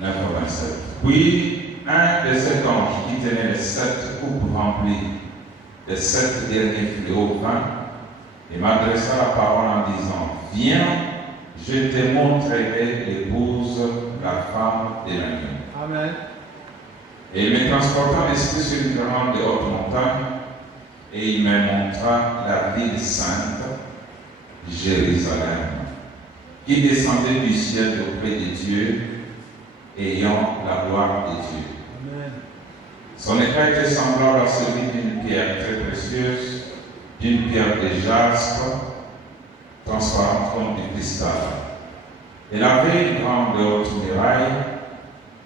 9 au 27. Puis un de ces anges qui tenait les 7 coupes remplies des 7 derniers fléaux vint et m'adressa la parole en disant: Viens, je te montrerai l'épouse, la femme de l'agneau. Amen. Et il me transporta l'esprit sur une grande et haute montagne, et il me montra la ville sainte, Jérusalem, qui descendait du ciel auprès de Dieu, ayant la gloire de Dieu. Amen. Son éclat était semblable à celui d'une pierre très précieuse, d'une pierre de jaspe, transparente comme du cristal. Elle avait une grande et haute muraille.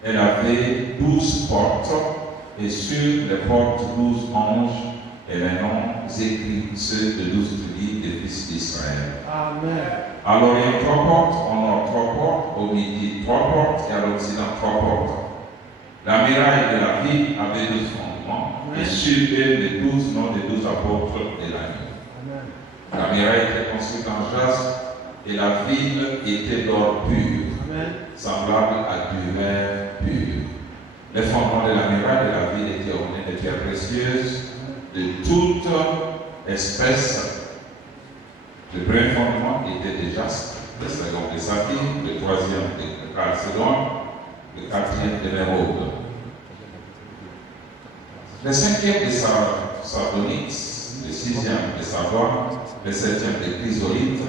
Elle avait 12 portes, et sur les portes 12 anges, et les noms écrits, ceux de 12 tribus des fils d'Israël. Amen. À l'Orient 3 portes, au Nord 3 portes, au Midi 3 portes, et à l'Occident 3 portes. La muraille de la ville avait 12 fondements, et sur elle les 12 noms des 12 apôtres de l'agneau. La muraille était construite en jaspe, et la ville était d'or pur, semblable à du verre pur. Les fondements de la muraille de la ville étaient ornés de pierres précieuses, de toute espèce. Le premier fondement était de jaspe, le second de saphir, le troisième de chalcédoine, le quatrième de l'émeraude. Le cinquième de sardonyx, le sixième de savoie, le septième de chrysolite,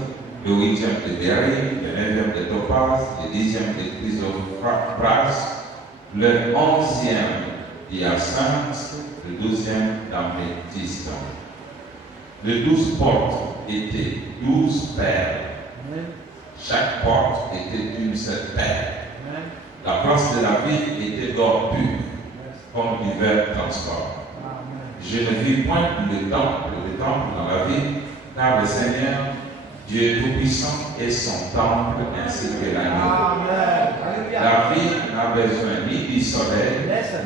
le huitième de béryl, le neuvième de topaz, le dixième de chrysoprase, le onzième d'hyacinthe, le douzième d'améthyste. Les 12 portes étaient 12 perles. Chaque porte était d'une seule perle. La place de la ville était d'or pur, comme du verre transparent. Je ne vis point le temple dans la ville, car le Seigneur, Dieu Tout-Puissant, est son temple ainsi que l'agneau. La ville n'a besoin ni du soleil,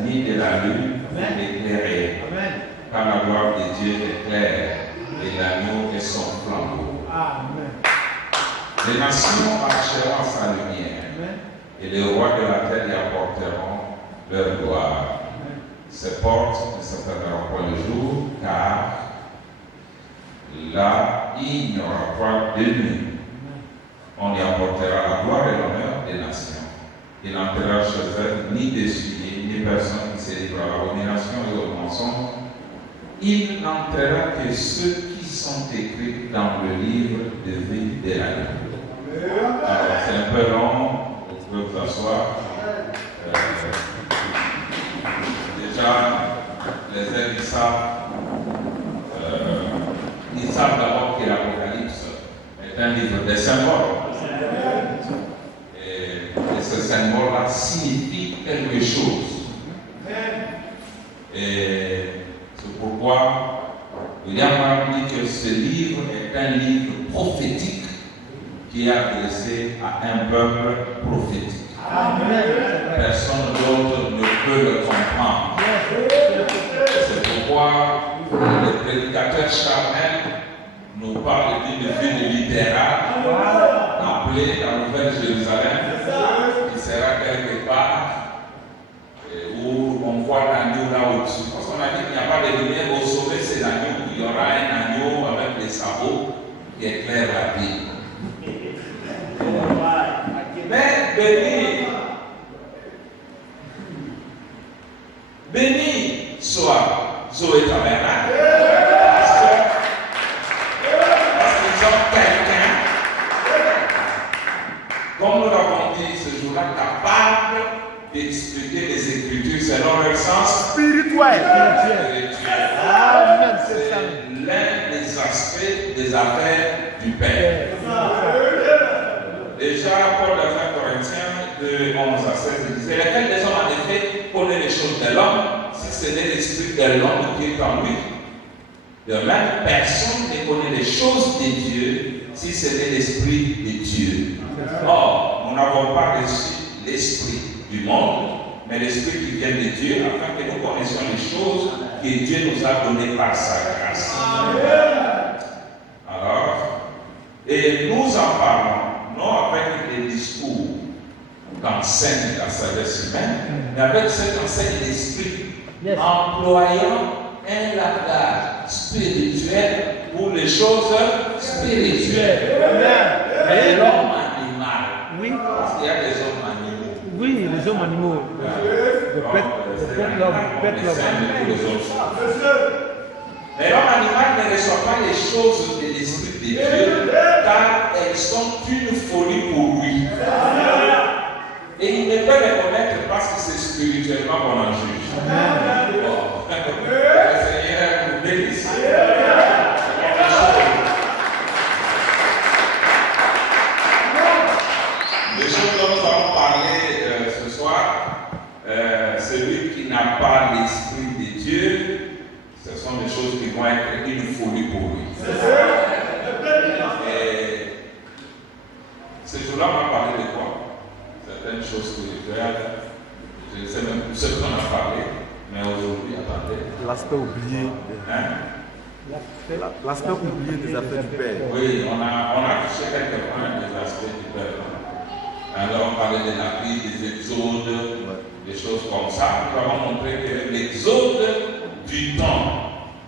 ni de la lune pour l'éclairer, car la gloire de Dieu est claire et l'agneau est son flambeau. Les nations marcheront à sa lumière, et les rois de la terre y apporteront leur gloire. Ces portes ne se fermeront pas le jour, car là, il n'y aura pas de nuit. On y apportera la gloire et l'honneur des nations. Il n'entrera chez eux ni des souillés, ni personne qui se livre à l'abomination et au mensonge. Il n'entrera que ceux qui sont écrits dans le livre de vie de l'agneau. Alors, c'est un peu long, vous pouvez vous asseoir. Déjà, les élèves ils savent d'abord que l'Apocalypse est un livre de symboles. Et ce symbole-là signifie quelque chose. Et c'est pourquoi William a dit que ce livre est un livre prophétique qui est adressé à un peuple prophétique. Personne d'autre ne peut le comprendre. C'est pourquoi le prédicateur charnel nous parle d'une ville littérale appelée la Nouvelle Jérusalem, qui sera quelque part où on voit l'agneau là au-dessus. Parce qu'on a dit qu'il n'y a pas de lumière au sommet, c'est l'agneau. Il y aura un agneau avec des sabots qui éclaire la ville. Mais béni soit Zoé Tabernacle, parce qu'ils ont quelqu'un, comme nous l'avons dit ce jour-là, capable d'expliquer les Écritures selon leur sens spirituel. C'est l'un des aspects des affaires du Père. Déjà, Paul dans 1 Corinthiens de 11 à 16, il disait: lequel des hommes en effet connaît les choses de l'homme, si ce n'est l'esprit de l'homme qui est en lui? De même, personne ne connaît les choses de Dieu, si ce n'est l'esprit de Dieu. Or, nous n'avons pas reçu l'esprit du monde, mais l'esprit qui vient de Dieu, afin que nous connaissions les choses que Dieu nous a données par sa grâce. Alors, et nous en parlons, non avec des discours qu'enseigne la sagesse humaine, mais avec ce qu'enseigne l'esprit, employant un langage spirituel pour les choses spirituelles. Mais l'homme animal, parce qu'il y a des hommes animaux. Oui, les hommes animaux. Mais l'homme animal ne reçoit pas les choses de l'esprit de Dieu, car elles sont une folie pour lui. Et il ne peut reconnaître parce que c'est spirituellement qu'on en juge. Bon. Le Seigneur nous bénisse. Les choses dont nous allons parler ce soir, celui qui n'a pas l'esprit de Dieu, ce sont des choses qui vont être une folie pour lui. Et ce jour-là, on va parler de quoi? Certaines choses spirituelles, je ne sais même plus ce qu'on a parlé, mais aujourd'hui, attendez. L'aspect oublié. L'aspect oublié des affaires du Père. Oui, on a touché quelques points des aspects du Père. Alors, on parlait de la vie, des exodes, des choses comme ça. Nous avons montré que l'exode du temps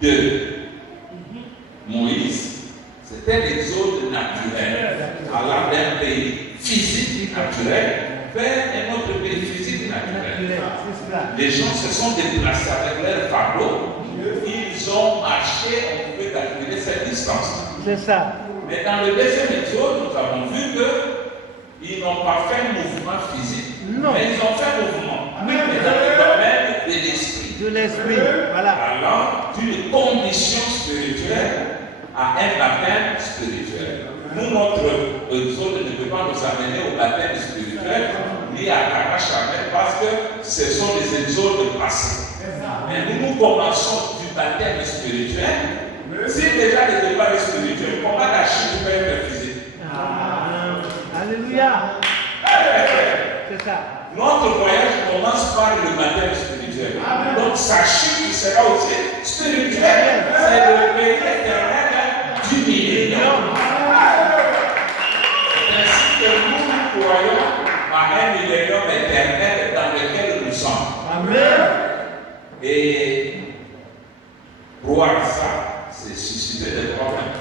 de Moïse, c'était l'exode naturel, allant d'un pays physique naturel vers un autre pays physique naturel. Les gens se sont déplacés avec leur fardeau, ils ont marché, on pouvait calculer cette distance. C'est ça. Mais dans le deuxième exode, nous avons vu qu'ils n'ont pas fait un mouvement physique, mais ils ont fait un mouvement, mais dans le domaine de l'esprit. De l'esprit, voilà. Allant d'une condition spirituelle à un baptême spirituel. Nous, notre exode ne peut pas nous amener au baptême spirituel ni à Karachamel parce que ce sont des exodes passés. Mais nous commençons du baptême spirituel. Si déjà le départ est spirituel, comment la chute peut être physique? Alléluia. C'est ça. Notre voyage commence par le baptême spirituel. Donc sa chute sera aussi spirituelle. C'est le pays éternel du millénium. C'est ainsi que nous croyons à un millénium éternel dans lequel nous sommes. Amen. Et voir ça, c'est susciter des problèmes.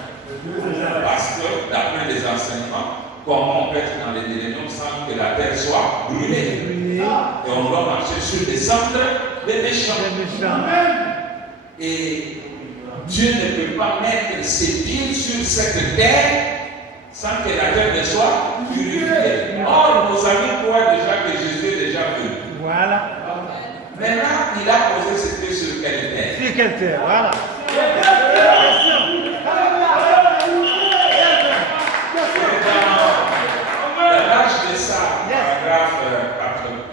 Parce que d'après les enseignements, comment on peut être dans les milléniums sans que la terre soit brûlée. Et on doit marcher sur des centres des méchants. Et Dieu ne peut pas mettre ses pieds sur cette terre sans que la terre ne soit purifiée. Or, nos amis croient déjà que Jésus est déjà venu. Voilà. Maintenant, il a posé ses pieds sur quelle terre? Sur quelle terre? Voilà. Dans l'âge de ça, paragraphe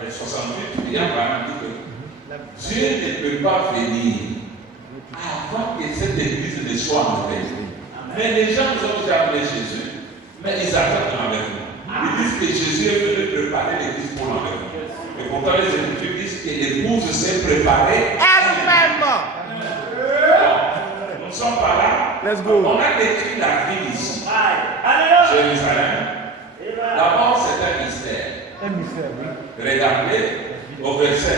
68, il y a dit que Dieu ne peut pas venir avant que cette église ne soit en paix. Mais les gens nous ont déjà appelé Jésus, mais ils attendent l'enlèvement. Ils disent que Jésus est venu préparer l'église pour l'enlèvement. Et pourtant, les Écritures disent que l'épouse s'est préparée elle-même. Nous ne sommes pas là. Let's go. On a décrit la ville ici. Jérusalem. D'abord, c'est un mystère. Un mystère, oui. Regardez au verset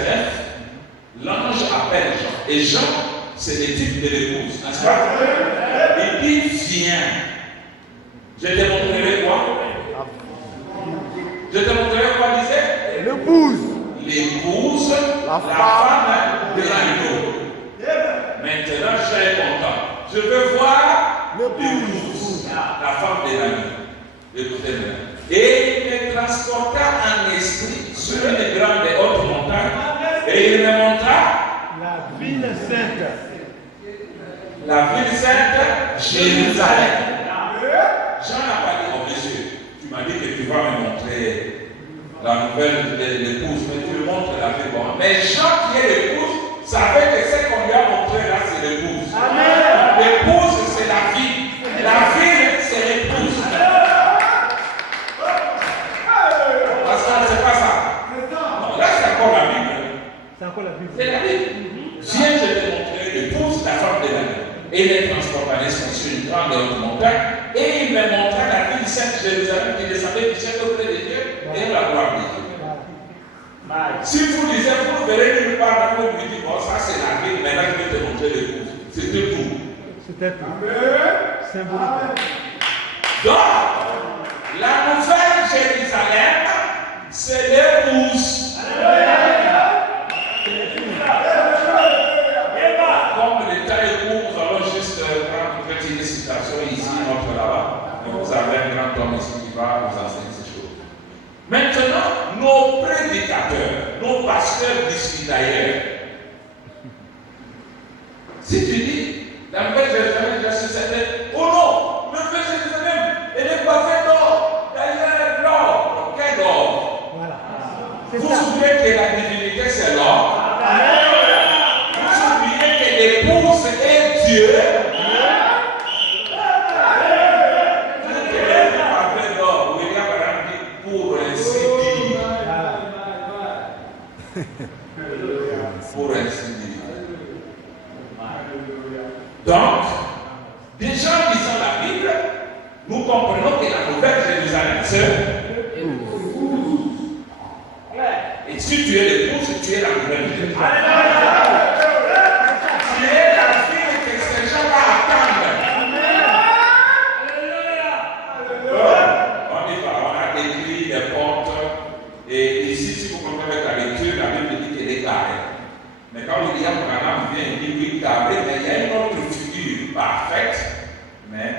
9, l'ange appelle Jean. Et Jean, c'est le type de l'épouse, n'est-ce pas? Il dit, viens. Je te montrerai quoi? Je te montrerai quoi, disait? L'épouse. L'épouse, la femme de l'agneau. Maintenant, je suis content. Je veux voir l'épouse, la femme de l'agneau. Écoutez-moi. Et il me transporta en esprit sur une grande et haute montagne, et il me montra la ville sainte. La ville sainte, Jérusalem. Jean n'a pas dit, oh monsieur, tu m'as dit que tu vas me montrer la nouvelle de l'épouse, mais tu me montres la ville. Bon. Mais Jean qui est l'épouse, savait que ce qu'on lui a montré là, c'est l'épouse. L'épouse, c'est la ville. La ville, c'est l'épouse. Parce que c'est pas ça. Non, là, c'est encore la Bible. C'est encore la Bible. C'est la Bible. Viens, je te montrer l'épouse, la femme de l'année. Et il est transporté en esprit sur une grande et haute montagne. Et il me montra la ville sainte Jérusalem qui descendait du ciel auprès de Dieu et la gloire de Dieu. Si vous lisez, vous verrez nulle part dans vous dites, bon, ça c'est la ville, maintenant je vais te montrer l'épouse. C'était tout. C'était tout. Symbolique. Donc, la nouvelle Jérusalem, c'est l'épouse. Comme le temps est court, nous allons juste prendre une petite citation ici, notre là-bas. Et vous avez un grand homme ici qui va vous enseigner ces choses. Maintenant, nos prédicateurs, nos pasteurs discutent d'ailleurs. Si tu dis, la nouvelle Jérusalem, oh non, la nouvelle Jérusalem, elle est pavée d'or, d'ailleurs l'or. Quel or? Voilà. Vous oubliez que la divinité c'est l'or. Vous oubliez que l'épouse est Dieu. Pour ainsi dire. Pour ainsi dire. Donc, déjà en lisant la Bible, nous comprenons que la nouvelle Jérusalem, c'est et si tu es l'épouse, tu es la nouvelle Jérusalem. Tu es la fille que ces gens vont attendre. On y va, on a décrit les portes. Et ici, si vous comprenez la lecture, la Bible dit qu'elle est carrée. Mais quand William Branham vient, il dit oui, carré, mais il y a une autre figure parfaite, mais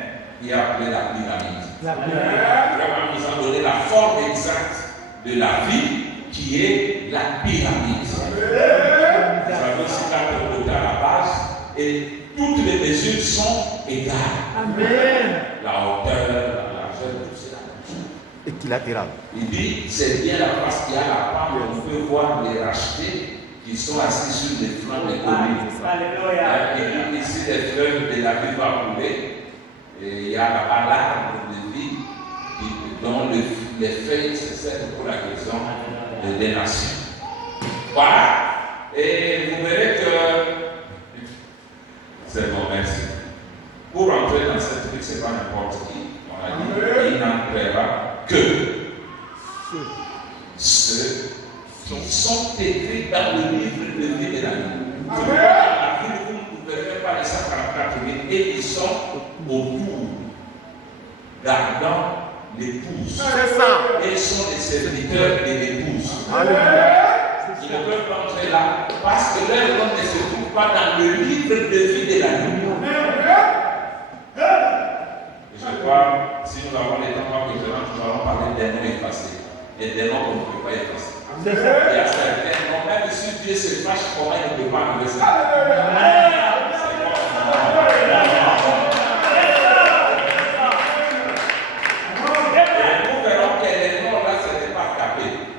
il a appelé la pyramide. Vraiment, nous avons donné la forme exacte de la vie qui est la pyramide. Vous avez aussi la côte à la base et toutes les mesures sont égales. Amen. La hauteur, la largeur, tout c'est la même chose. Équilatéral. Il dit, c'est bien la place qu'il y a là-bas, on peut voir les rachetés qui sont assis sur les flancs des collines. Et ici, les fleuves de la vie vont couler. Et il y a là-bas l'arbre de vie dont les feuilles se servent pour la guérison des nations. Voilà. Et vous verrez que c'est bon, merci. Pour entrer dans cette vie, ce n'est pas n'importe qui. On a dit, il n'entrera que ceux qui sont écrits dans le livre de vie de la vie. La vie, vous ne pouvez pas les 144 000 et ils sont autour, gardant l'épouse. C'est ça. Et ils sont les serviteurs de l'épouse. Ils ne peuvent pas entrer là parce que leur nom ne se trouve pas dans le livre de vie de la vie. Et je crois, si nous avons les temps que nous allons parler des noms effacés. Et des noms qu'on ne peut pas effacer. C'est ça. Il y a certains noms, même si Dieu se fâche, comment il ne peut pas enlever ça.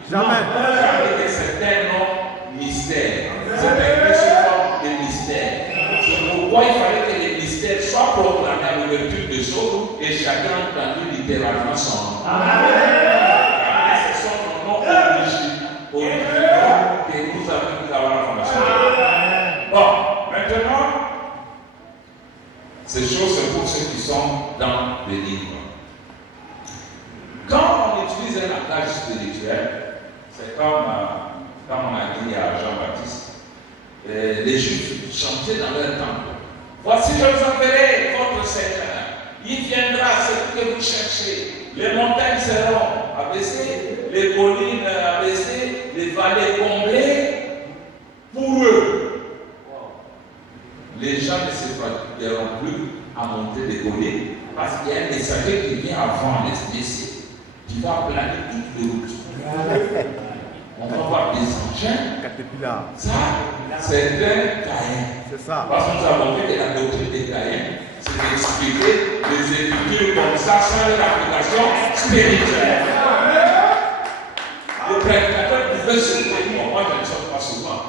Jamais. Jamais que certains noms mystères. C'est écrit sous forme de mystère. C'est pourquoi il fallait que les mystères soient proclamés à l'ouverture des choses et chacun entendu littéralement son nom. Et ce sont nos noms originaux que nous avons la formation. Bon, maintenant, ces choses c'est pour ceux qui sont dans le livre. Quand on utilise un langage spirituel, c'est comme on a dit à Jean-Baptiste, les Juifs chantaient dans leur temple. Voici, je vous enverrai votre Seigneur. Il viendra, ce que vous cherchez. Les montagnes seront abaissées, les collines abaissées, les vallées comblées. Pour eux, les gens ne se fatigueront plus à monter des collines parce qu'il y a un messager qui vient avant les Messie qui va planer toutes les routes. On va voir des engins. Caterpillar. Ça, c'est un Caïn. C'est ça. Parce que nous avons vu que la doctrine des Caïns, c'est d'expliquer les écritures comme ça sans leur application spirituelle. Le prédicateur pouvait se dire, moi je ne sors pas souvent.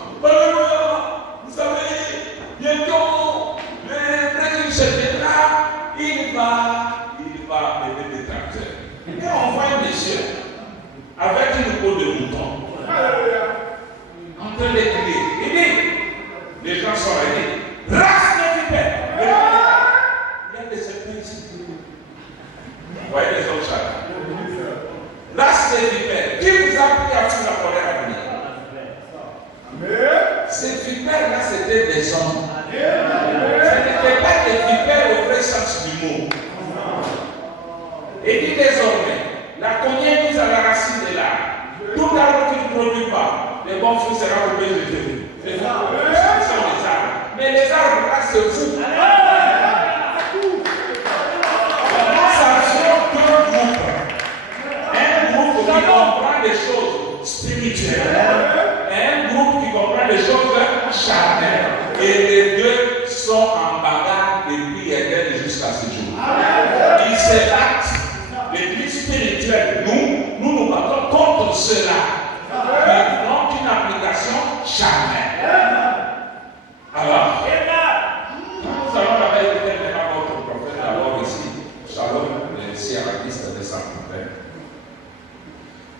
Vous savez, bientôt, le président se là, il va mener des tracteurs. Et on voit un monsieur avec une peau de mouton en train de crier. Il dit, les gens sont réunis. Race de vipère. Il y a des serpents ici. Vous voyez les autres chats. Race de vipère. Qui vous a pris à faire la colère à venir? ces vipères-là, c'était des hommes. Ce n'était pas des vipères au vrai sens du mot. Et dit désormais, la cognée mise à la racine de l'arbre. Tout arbre qui ne produit pas, les bons fruits seront obligés de tenir. C'est ça. Ce sont les arbres. Mais les arbres là, c'est fou. Nous avions deux groupes. Un groupe qui comprend des choses spirituelles. Et un groupe qui comprend des choses charnelles. Et les deux sont en bagarre depuis éternel jusqu'à ce jour. Ils se battent. L'église spirituelle, nous nous battons contre cela. Qui n'ont une application charnelle. Alors, nous allons la écouter maintenant votre prophète d'abord ici. Shalom, le sierra-christ de Saint-André.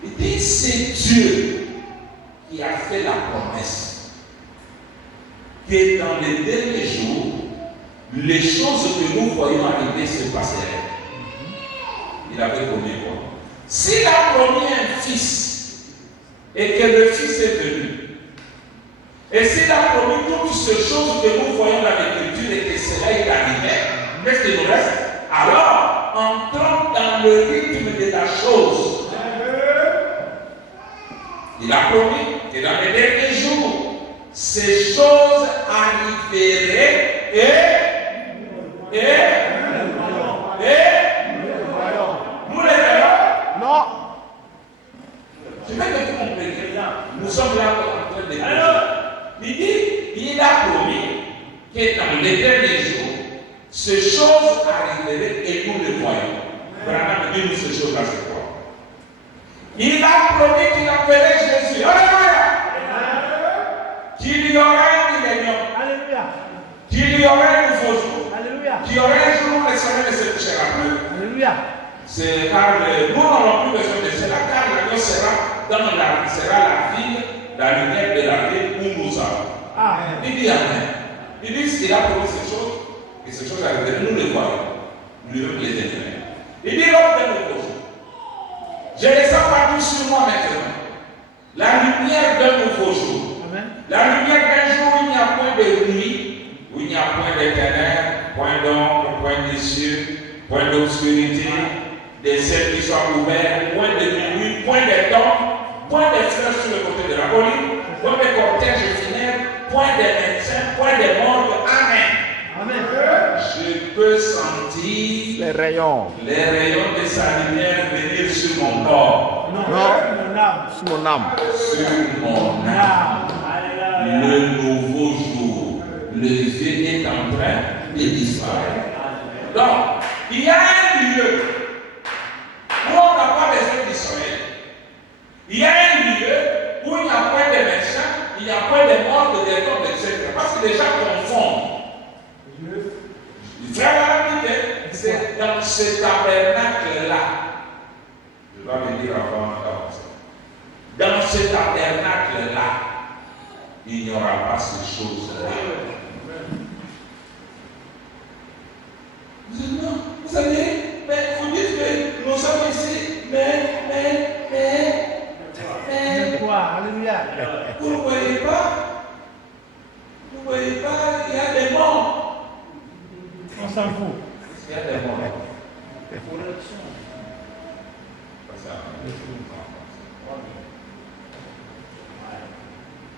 Il dit, c'est Dieu qui a fait la promesse que dans les derniers jours, les choses que nous voyons arriver se passeraient. Il avait promis quoi? S'il a promis un fils et que le fils est venu, et s'il a promis toutes ces choses que nous voyons dans l'écriture et que cela est arrivé, qu'est-ce qu'il nous reste? Alors, entrons dans le rythme de la chose. Il a promis que dans les derniers jours, ces choses arriveraient et nous les verrons. Non. Je veux que vous compreniez. Nous sommes là en train de dire. Il dit, il a promis que dans les derniers jours, ces choses arriveraient et nous les voyons. Branham dit nous ces choses-là, c'est quoi? Il a promis qu'il appellerait Jésus. Alléluia! Qu'il y aurait un millénium. Alléluia. Qu'il y aurait un nouveau jour. Alléluia. Qu'il y aurait un jour où le soleil ne se couchera plus. Alléluia. C'est car nous n'aurons plus besoin de cela, car l'agneau sera la ville, la lumière de la ville où nous allons. Amen. Il dit Amen. Il dit qu'il a promis ces choses, et ces choses arrivent, nous les voyons, lui-même les éternels. Il dit l'homme de nos causes. Je les sens partout sur moi maintenant. La lumière d'un nouveau jour. Amen. La lumière d'un jour où il n'y a point de nuit, où il n'y a point de ténèbres, point d'ombre, point d'issue, point d'obscurité, des ciels qui soient ouverts, point de nuit, point de temps, point de fleurs sur le côté de la colline, point de cortège funèbre, point de médecins, point de morgue. Amen. Amen. Je peux sentir Les rayons. de sa lumière venir sur mon corps, Non. Non. Mon âme. Sur mon âme. sur mon âme. Le nouveau jour, le vieux est en train de disparaître. Donc, il y a un lieu où on n'a pas besoin du soleil. Il y a un lieu où il n'y a point de médecins, il n'y a point de morts, de tombes, etc. Parce que les gens confondent. Frère, c'est dans ce tabernacle-là. Je dois me dire avant d'avancer. Dans ce tabernacle-là, il n'y aura pas ces choses-là. Vous dites non, vous allez, mais vous dites que nous sommes ici, mais. Quoi? Alléluia. Vous ne voyez pas? Vous ne voyez pas, il y a des morts. On s'en fout. Il y a des morts.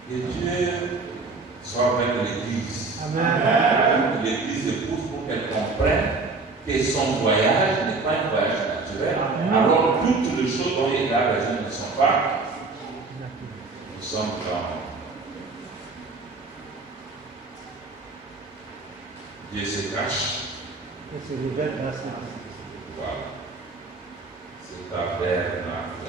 Que Dieu soit avec l'Église. Amen. L'Église épouse pour qu'elle comprenne que son voyage n'est pas un voyage naturel. Alors toutes les choses dont il a besoin ne sont pas. Nous sommes dans. Dieu se cache. Et se révèle grâce à Dieu. Voilà. C'est tabernacle.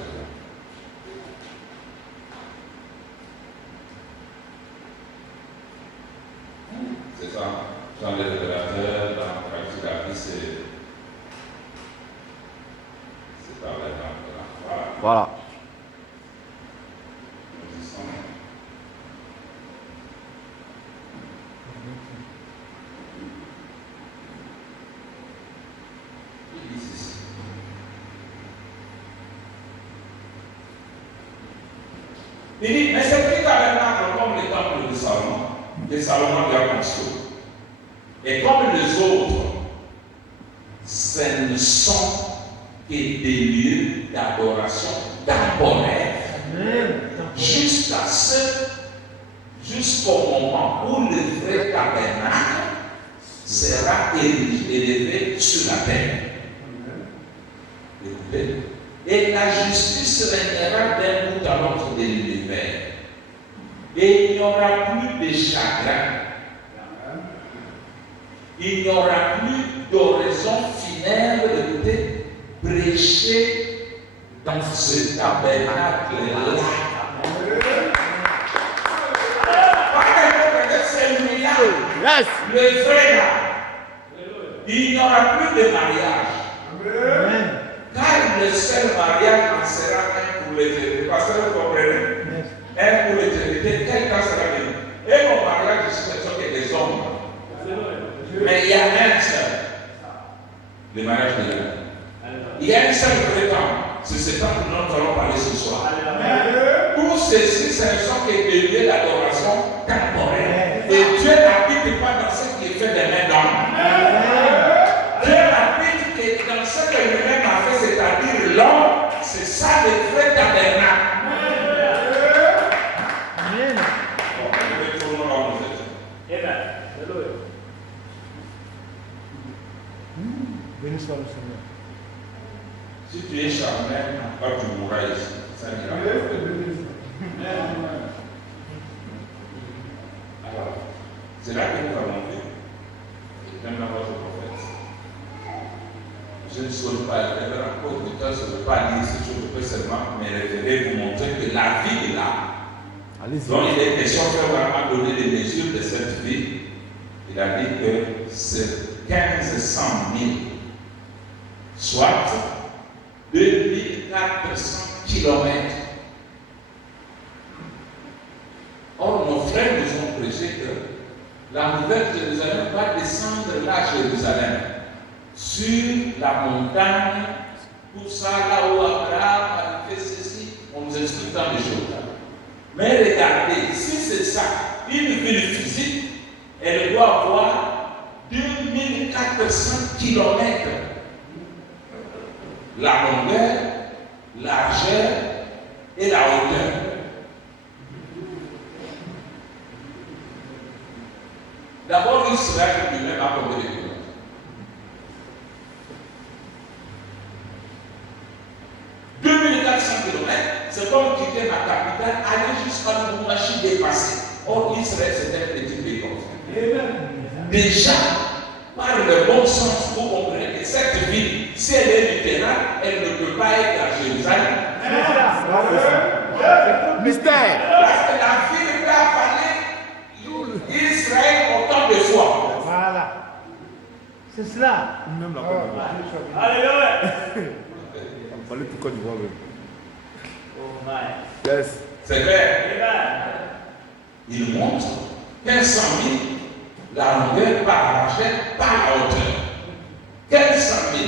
C'est ça. Dans les révélateurs, dans la vie, c'est tabernacle. Voilà. Voilà. Nous y sommes. Il dit, mais c'est plus tabernacle comme les temple de Salomon, que Salomon lui a construit. Et comme les autres, ce ne sont que des lieux d'adoration temporaires. Jusqu'au moment où le vrai tabernacle sera élevé sur la terre. Écoutez. Et la justice régnera d'un bout à l'autre de l'univers. Et il n'y aura plus de chagrin. Il n'y aura plus d'oraison funèbre de prêcher dans ce tabernacle-là. Yes. Le vrai là. Il n'y aura plus de mariage. Amen. Car le seul mariage en sera un pour l'éternité. Parce que vous comprenez? Un pour l'éternité, quel cas sera-t-il? Et mon mariage, ce ne sont que des hommes. Mais il y a un seul. Le mariage de l'homme. Il y a un seul vrai temps. C'est ce temps que nous allons parler ce soir. Tout ceci, ce ne sont que des lieux d'adoration temporaire. Et Dieu n'habite pas dans ce qui est fait des mains d'homme. Dieu n'habite que dans ce que lui-même a fait, c'est-à-dire l'homme. C'est ça le vrai tabernacle. Amen. Béni soit le Seigneur. Si tu es charnel, après tu mourras ici. Ça n'ira pas. Alors, c'est là que nous avons vu. Et même la voix du prophète. Je ne saurais pas être à cause du temps, je ne veux pas dire ces choses, je peux seulement me révéler, vous montrer que la vie est là. Donc il est question à donner les mesures de cette vie. Il a dit que c'est 1500 000, soit 2400 kilomètres. Or, nos frères nous ont prêché que la nouvelle Jérusalem va descendre là, Jérusalem, sur la montagne, tout ça, là où Abraham a fait ceci, on nous explique tant de choses. Mais regardez, si c'est ça, une ville physique, elle doit avoir 2400 kilomètres. La longueur, largeur et la hauteur. D'abord, Israël lui-même a combien de kilomètres? C'est comme quitter ma capitale, aller jusqu'à Lubumbashi dépasser. Or, Israël, c'est un petit pays comme ça. Déjà, par le bon sens, vous comprenez que cette ville, si elle est du terrain, elle ne peut pas être à Jérusalem. Mystère. Parce que la ville peut avaler Israël autant de fois. Voilà. C'est cela. Même la Côte d'Ivoire. Alléluia. On parlait pour Côte d'Ivoire. Yes. C'est vrai. Il montre 1500 000, la longueur par la largeur, par la hauteur. 1500 000,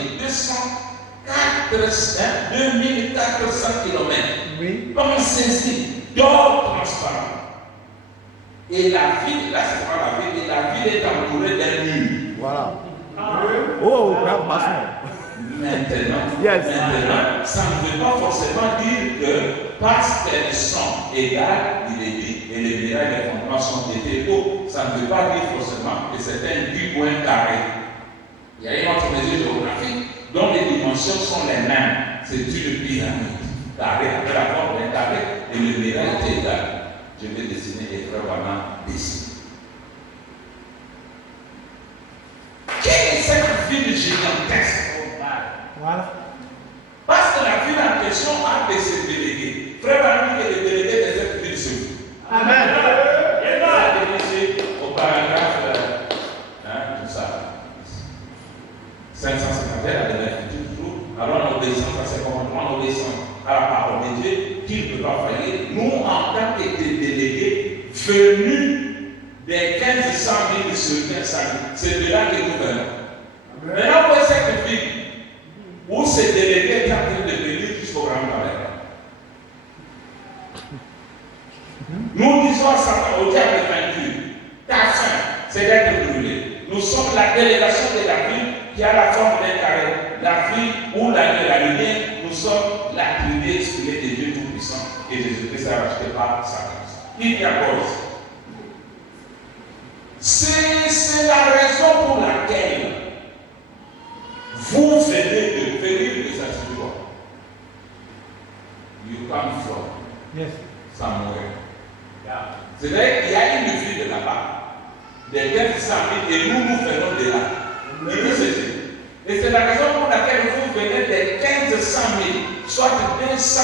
2400 km. Oui. Pensez-y, d'or transparent. Et la ville, là c'est pas la ville, et la ville est entourée d'un mur. Voilà. Oh, bravo, maçon. Maintenant, Yes. maintenant, ça ne veut pas forcément dire que parce qu'elles sont égales, il est dit, et les murailles et les fondements sont été hauts, ça ne veut pas dire forcément que c'est un point carré. Il y a une autre mesure géographique dont les dimensions sont les mêmes. C'est une pyramide carrée avec la forme d'un carré et le muraille est égal. Je vais dessiner et frère Bama dessine. Quelle est cette ville gigantesque? Voilà. Parce que la ville en question a de ses délégués. Frère Bama dit que les délégués de cette ville se font. Amen. Au paragraphe, tout ça. 551 à l'énergie toujours. Alors nous obéissons à ses commandements, nous obéissons à la parole de Dieu, qu'il ne peut pas faillir. Nous, en tant que délégués venus des 1500 000 sur 1500 000, c'est de là que nous venons. Maintenant, vous voyez cette ville où ces délégués sont en train de venir jusqu'au grand palais. Nous disons à Satan, au diable vaincu. Ta fin, c'est d'être brûlé. Nous sommes la délégation de la ville qui a la forme d'un carré. La ville où la lumière, nous sommes la tribu exprimée de Dieu Tout-Puissant. Et Jésus-Christ a racheté par sa grâce. Il y a cause. C'est la raison pour laquelle vous venez de venir de cette joie. You come from Yes. somewhere. C'est vrai qu'il y a une ville de là-bas, des 1500 000, et nous venons de là. Il dit ceci. Et c'est la raison pour laquelle vous venez des 1500 000, soit 200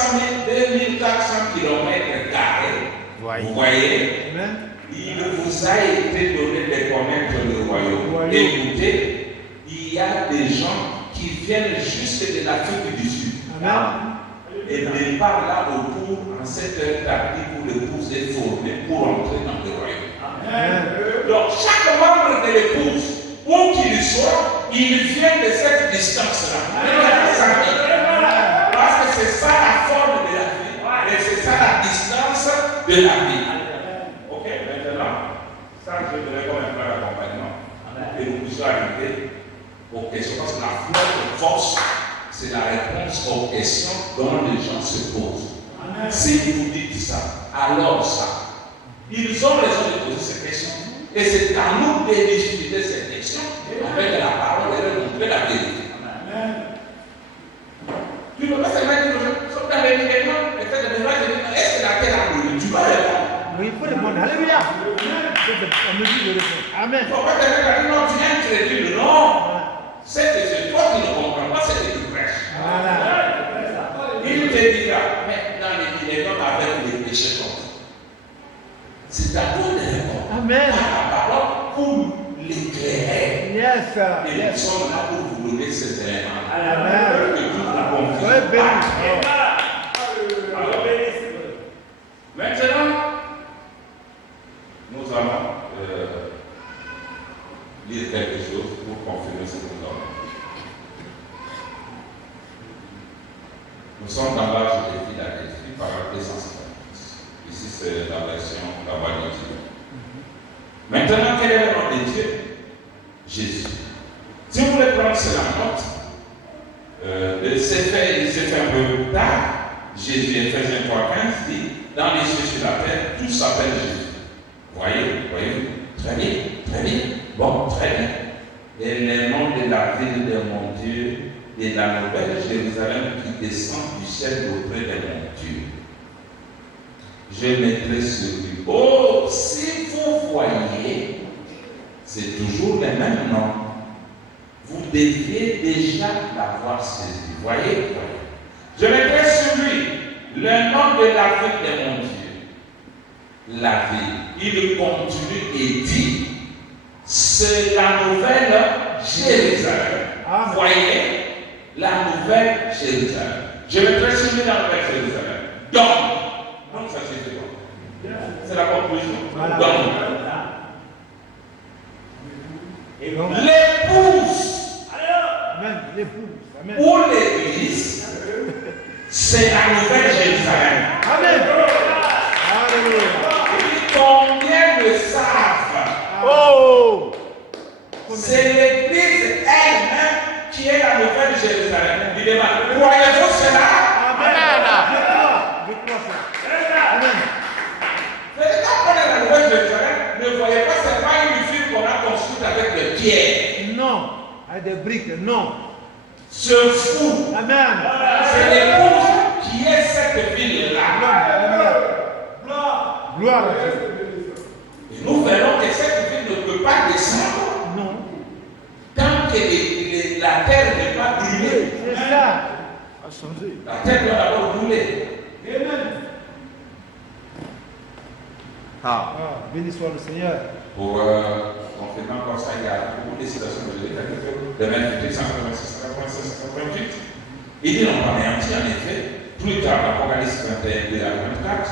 000, 2400 km². Vous voyez? Amen. Il vous a été donné de connaître le royaume. Écoutez, il y a des gens qui viennent jusque de l'Afrique du Sud. Amen. Et ne pas là autour en cette heure tardive pour l'épouse est formée pour entrer dans le royaume. Amen. Donc chaque membre de l'épouse, où qu'il soit, il vient de cette distance-là. Parce que c'est ça la forme de la vie. Et c'est ça la distance de la vie. Ok, maintenant, ça je voudrais quand même faire l'accompagnement. Et nous puissions arriver aux questions. Parce que la foi de force, c'est la réponse aux questions dont les gens se posent. Amen. Si vous dites ça, alors ça. Ils ont raison de poser ces questions. Et c'est à nous de discuter ces questions avec la parole et de montrer la vérité. Amen. Tu ne peux pas seulement dire aux gens, sauf dans les événements, et faire des mirages, est-ce que la terre a brûlé? Tu vas répondre. Oui, il faut répondre. Alléluia. On me dit de répondre. Amen. Il ne faut pas te dire, non, tu es incrédule. Non. C'est toi qui ne comprends pas ce que tu prêches. Voilà. Il te dira, mais dans les millénaires avec les péchés comme ça. C'est à toi de répondre. Amen. Par la parole pour l'éclairer. Yes. Et nous sommes là pour vous donner ces éléments. Amen. Et toute la confusion. Soyez bénis. Alors, maintenant, nous allons lire quelque chose pour confirmer ce que nous avons. Nous sommes dans l'âge de Philadelphie par la 250. Ici, c'est la version la Bible. Maintenant, quel est le nom de Dieu? Jésus. Si vous voulez prendre cela en note, il s'est fait un peu tard. Jésus, Ephésiens 3,15 dit, dans les cieux sur la terre, tout s'appelle Jésus. Voyez, très bien, très bien. Bon, très bien. Et le nom de la ville de mon Dieu, de la nouvelle Jérusalem qui descend du ciel auprès de mon Dieu. Je mettrai sur lui. Oh, si vous voyez, c'est toujours le même nom. Vous deviez déjà l'avoir saisi. Voyez. Je mettrai sur lui le nom de la ville de mon Dieu. La ville. Il continue et dit, c'est la nouvelle Jérusalem. Voyez, la nouvelle Jérusalem. Je mettrai sur lui la nouvelle Jérusalem. Donc ça c'est quoi? C'est la conclusion. Voilà. L'épouse. Amen. L'épouse. Amen. Ou l'église, c'est la nouvelle Jérusalem. Amen. Alléluia. Combien le savent? Oh! C'est l'église elle-même qui est la nouvelle Jérusalem. Il demande, croyez-vous cela? Amen. Je crois ça. Amen. Mais quand on est la nouvelle Jérusalem, ne voyez pas, ce n'est pas une ville qu'on a construite avec des pierres. Non. Avec des briques, non. Se fout. Amen. C'est l'épouse qui est cette ville-là. Gloire à Dieu. Et nous verrons que cette ville ne peut pas descendre Non. tant que la terre n'est pas brûlée. C'est ça. A changé. La terre doit d'abord brûler. Ah. Béni soit le Seigneur. Pour confirmer encore ça, il y a beaucoup de citations de l'État de 28, 186, 186, 188. Il dit non pas anéanti, en effet, plus tard, l'Apocalypse 21, 2 à 24,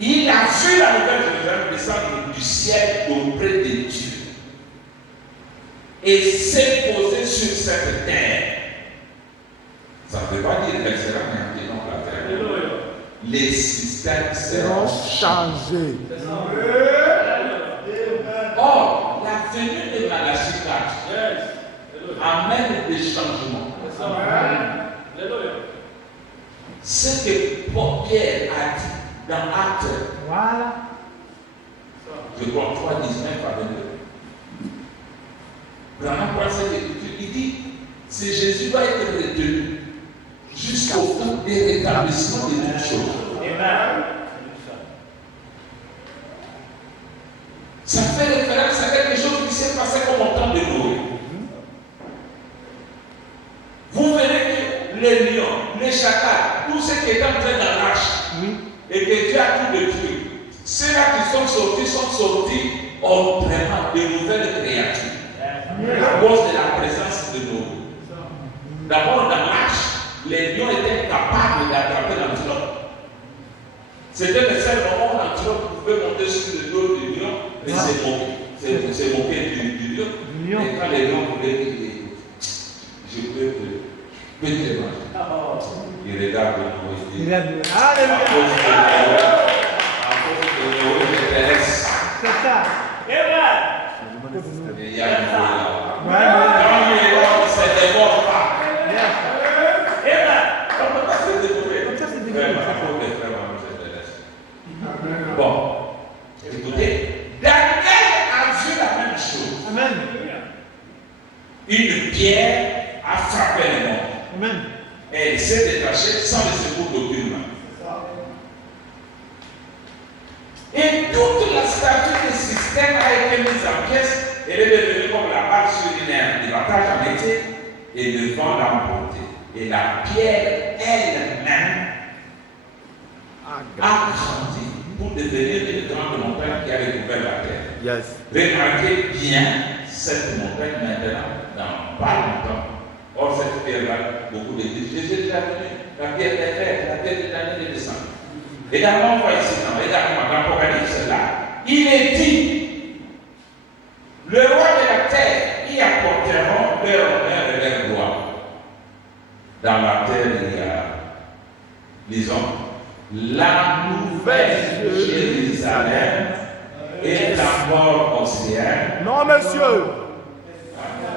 il a vu la nouvelle Jérusalem descendre du ciel auprès de Dieu et s'est posé sur cette terre. Ça ne veut pas dire qu'elle sera anéantie dans la terre. Les systèmes seront Changé. changement. Ce que Pierre a dit dans Actes, Voilà. je crois 3, 19 à 22. Branham prend cette écriture, il dit, c'est Jésus va être retenu jusqu'au temps des rétablissements de toutes choses. Ça fait référence à quelque chose qui s'est passé comme au temps de Noé. Vous verrez que les lions, les chacals, tout ce qui est entré dans l'arche, et que Dieu a tout détruit, ceux-là qui sont sortis autrement de nouvelles créatures. À cause de la présence de Noé. D'abord, dans l'arche, les lions étaient capables d'attraper l'antilope. C'était le seul moment où l'antilope pouvait monter sur le dos du lion et se moquer du lion. Et quand les lions voulaient dire, je peux te manger. Il regarde Noé. À cause de Noé, je te laisse. C'est ça. Il y a une fois là. Quand il est là, il ne se dévore pas. On ne peut pas se dévorer. Bon, écoutez, Daniel a vu la même chose. Amen. Une pierre a frappé le monde. Amen. Et elle s'est détachée sans le secours d'aucune main. Et toute la statue du système a été mise en pièces. Elle est devenue comme la balle surinaire du battage en été et le vent l'a emportée. Et la pierre elle-même a grandi pour devenir une grande montagne qui a recouvert la terre. Yes. Remarquez bien cette montagne maintenant dans pas longtemps. Or, cette pierre-là, beaucoup de disent, Jésus est déjà venu, la pierre est faite, la terre est allée de descendre. Et d'abord, on voit ici, dans l'Apocalypse, là, il est dit, le roi de la terre y apporteront leur honneur et leur gloire. Dans la terre, il y a, disons, la nouvelle Jérusalem est encore océan. Non, monsieur.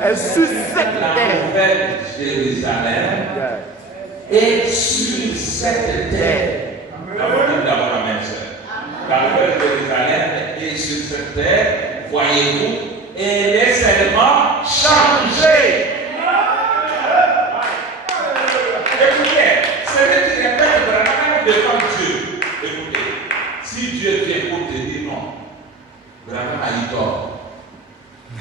Elle sur cette La terre. nouvelle Jérusalem est sur cette terre. D'abord la même chose. La nouvelle Jérusalem est sur cette terre, voyez-vous, et elle est seulement changée. Écoutez, c'est vrai qu'il répète vraiment devant Dieu. Écoutez, si Dieu vient pour te dire non, vraiment a eu tort.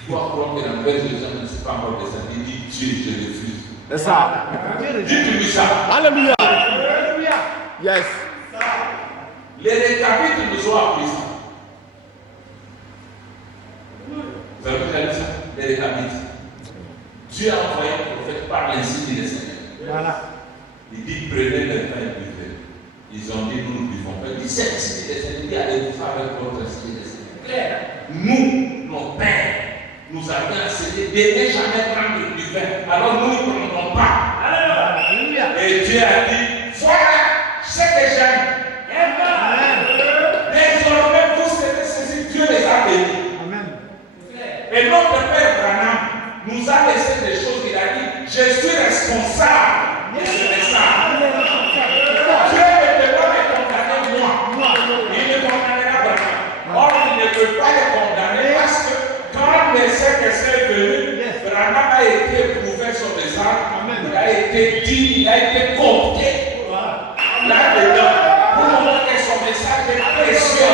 Tu dois croire que la nouvelle Jérusalem ne s'est pas encore descendue. Il dit Dieu, je refuse. C'est ça. Dites-lui ça. Alléluia. Alléluia. Yes. Les rétablites nous ont appris ça. Vous avez déjà lu ça? Les rétablites. Dieu a envoyé un prophète par l'insigne des Seigneurs. Voilà. Il dit prenez le pain et buvez. Ils ont dit nous ne buvons pas. Il dit c'est l'insigne des Seigneurs. Il dit allez vous faire avec votre insigne des Seigneurs. Claire. Nous, nos pères, nous avons enseigné de ne jamais prendre du vin. Alors nous ne prenons pas. Alléluia. Et Dieu a dit voilà ce que j'aime. Désormais, vous savez ceci, Dieu les a bénis. Amen. Et notre Père Branham nous a laissé des choses. Il a dit je suis responsable de ce message. Dieu ne peut pas me condamner moi. Il ne condamnera Branham. Or, il ne peut pas le condamner parce que quand les séquestrés est venu, Branham a été éprouvé son message. Il a été dit, il a été compté. Là-dedans, pour montrer que son message est précieux.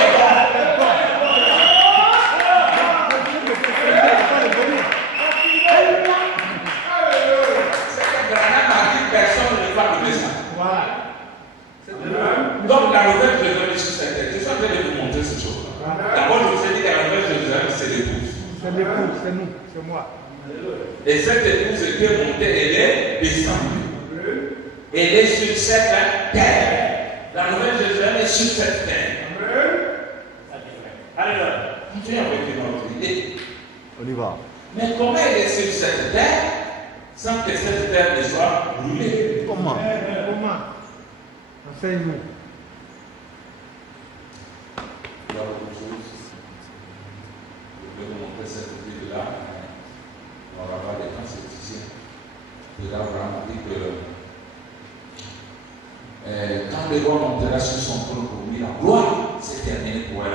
C'est que Branham a dit personne ne va le message. Donc la nouvelle Jérusalem sur cette terre, je suis en train de vous montrer ces choses-là. D'abord, je vous ai dit que la nouvelle Jérusalem, c'est l'épouse. C'est l'épouse, c'est nous, c'est moi. Et cette épouse était montée, elle est descendue. Elle est sur cette terre. La nouvelle Jérusalem est sur cette terre. Alors, on vient avec une autre idée. On y va. Mais comment elle est sur cette terre sans que cette terre ne soit brûlée? Comment? Comment? Enseigne-nous. Il y a autre chose. Je vais vous montrer cette idée-là. On va voir les constitutions. Abraham dit que quand le roi montera sur son trône pour lui, la gloire, c'est terminé pour elle.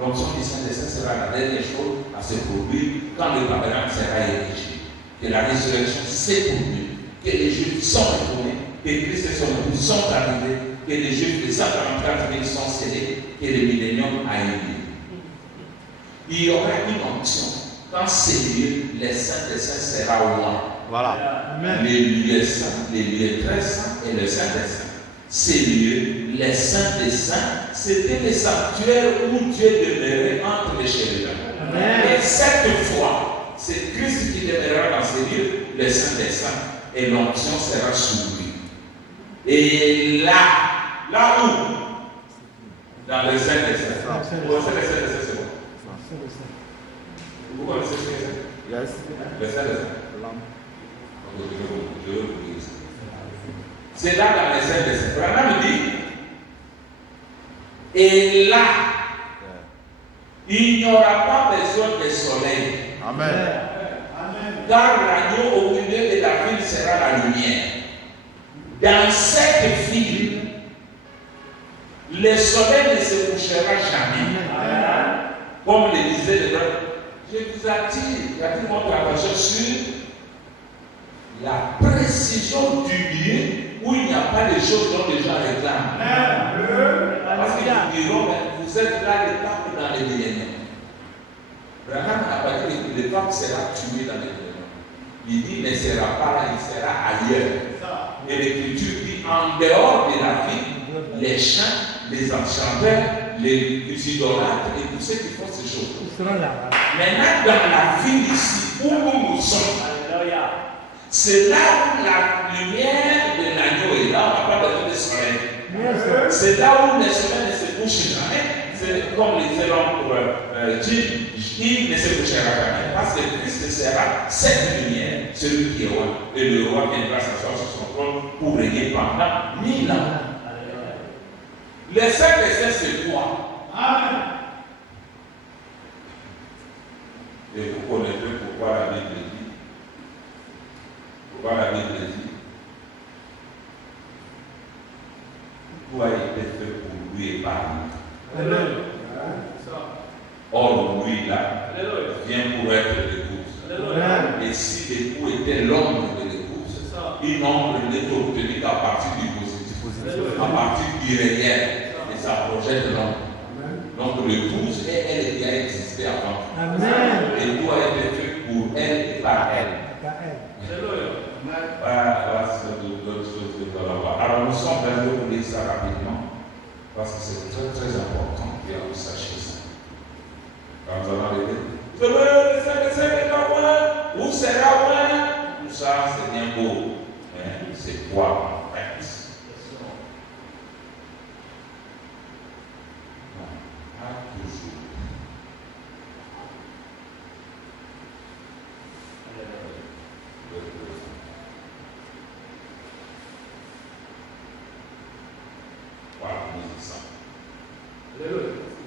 L'onction du Saint-Esprit sera la dernière chose à se produire quand le tabernacle sera érigé. Que la résurrection s'est produite, que les Juifs sont retournés, que Christ et son épouse sont arrivés, que les Juifs de 144 000 sont scellés, que le millénium a eu lieu. Il y aura une onction. Quand c'est lieu, les saints des saints sera au loin. Voilà. Les lieux saints, les lieux très saints et le saint des saints. Ces lieux, les saints des saints, c'était les sanctuaires où Dieu demeurait entre les chérubins. Et cette fois, c'est Christ qui demeurera dans ces lieux, les saints des saints, et l'onction sera sur lui. Et là où? Dans le saint des saints. Vous connaissez le saint des saints, c'est bon? Vous connaissez ce que c'est? Yes. Le saint des saints. C'est là dans les saints des saints. Branham dit, et là, il n'y aura pas besoin de soleil. Amen. Car l'agneau au milieu de la ville sera la lumière. Dans cette ville, le soleil ne se couchera jamais. Comme le disait le Branham, je vous attire votre attention sur la précision du lieu où il n'y a pas de choses dont les gens réclament. Parce qu'ils vous diront, vous êtes là, le pape dans les millénaires. Branham n'a pas dit que le pape sera tué dans les millénaires. Il dit, il ne sera pas là, il sera ailleurs. Et l'Écriture dit, en dehors de la vie, les chants, les enchanteurs, les idolâtres et tous ceux qui font ces choses. Maintenant, dans la vie ici, où nous sommes, c'est là où la lumière de l'agneau est là, on n'a pas besoin de soleil. C'est là où le soleil ne se couche jamais. C'est comme les élèves pour Jim, il ne se couchera jamais. Parce que Christ sera cette lumière, celui qui est roi. Et le roi viendra s'asseoir sur son trône pour régner pendant 1000 ans. Les saints des saints, c'est quoi? Amen. Et vous connaîtrez pourquoi la Bible dit. Pourquoi la Bible dit tout a été fait pour lui et par lui. Or, lui là vient pour être l'épouse. Et si l'époux était l'ombre de l'épouse, une ombre n'est obtenue qu'à partir du positif, à partir du réel, et ça projette l'ombre. Donc l'épouse est elle qui a existé avant. Et tout a été fait pour elle et par elle. Alors nous sommes venus vous lire ça rapidement parce que c'est très très important que vous sachiez ça. Quand vous allez lire, où sera loin? Tout ça c'est bien beau, mais c'est quoi en fait? Non, pas toujours.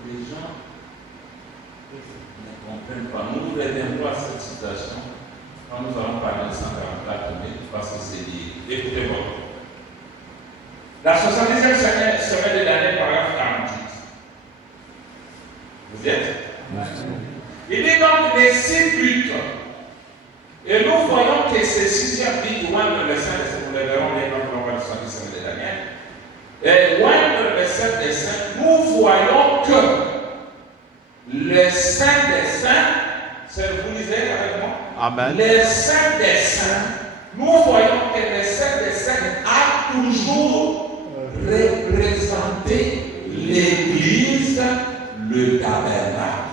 Les gens ne comprennent pas. Nous reviendrons à cette situation quand nous allons parler de 144 000 parce que c'est lié. Écoutez-moi. La 70e semaine de l'année, paragraphe 48. Vous êtes? Il dit donc les 6 buts. Et nous voyons que ces 6e buts joignent le sein, nous le verrons bien quand on va la 70e semaine de l'année. Et joignent le sein des saints, nous voyons que le saint des saints, vous lisez avec moi? Amen. Le saint des saints, nous voyons que le saint des saints a toujours représenté l'Église, le tabernacle.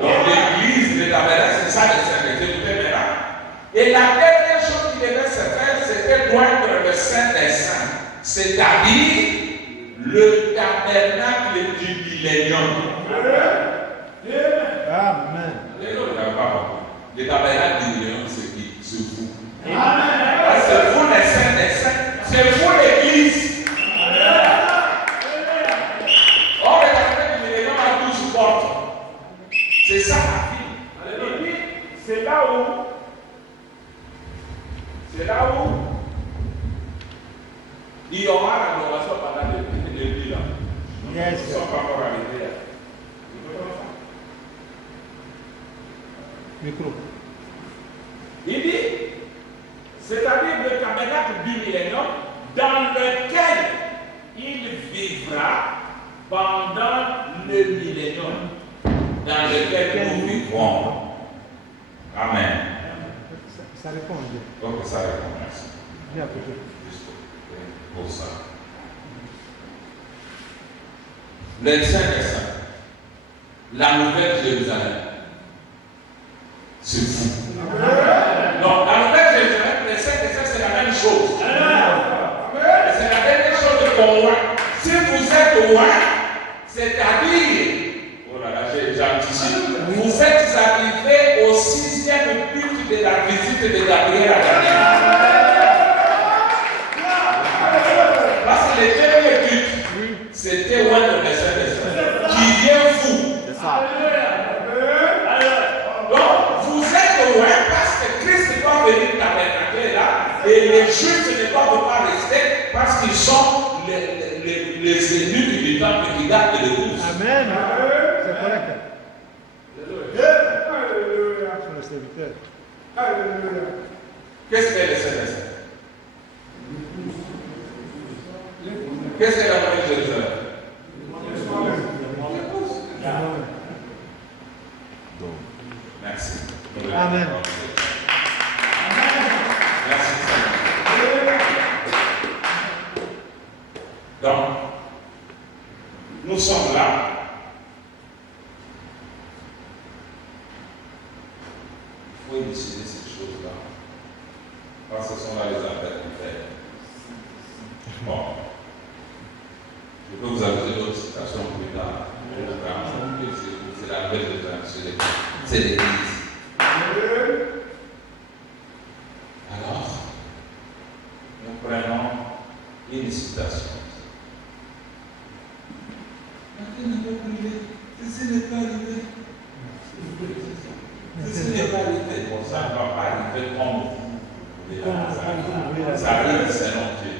Donc l'église, le tabernacle, c'est ça le saint des saints. Et la dernière chose qui devait se faire, c'était joindre le saint des saints, c'est-à-dire le tabernacle du millénium. Amen. Le tabernacle du millénium, c'est qui? C'est vous. C'est vous les saints des saints. C'est vous l'église. Or, le tabernacle du millénium a 12 portes. C'est ça la vie. C'est là où Micro. Il dit, c'est-à-dire le tabernacle du millénium dans lequel il vivra pendant le millénium dans lequel nous vivrons. Amen. Ça répond. Donc ça répond, merci. Viens à côté. Juste pour ça. Les saints des saints. La nouvelle Jérusalem. C'est fou. Donc, la nouvelle Jérusalem, les saints des saints, c'est la même chose. C'est la dernière chose qu'on voit. Si vous êtes loin, c'est-à-dire, oh là là, j'anticipe, vous êtes arrivés au 6e culte de la visite de Gabriel à Daniel. Parce que les derniers cultes, c'était loin de les saints des saints, qui vient vous. C'est ça. Donc, vous êtes loin parce que Christ doit venir tabernacler là, et les Juifs ne doivent pas rester parce qu'ils sont les élus du temple qui gardent l'épouse. Amen. C'est correct. C'est le serviteur. Qu'est-ce que les saints des saints? Qu'est-ce que la nouvelle Jérusalem? Merci. Amen. Merci Seigneur. Donc, nous sommes là. Il faut décider ces choses-là. Parce que ce sont là les appels du Père. Bon. Je peux vous ajouter d'autres citations plus tard. C'est la nouvelle Jérusalem. C'est l'Église. Alors, nous prenons une citation. Ceci n'est pas arrivé. Ceci n'est pas arrivé. Bon, ça ne va pas arriver comme vous. Ça arrive, c'est non Dieu.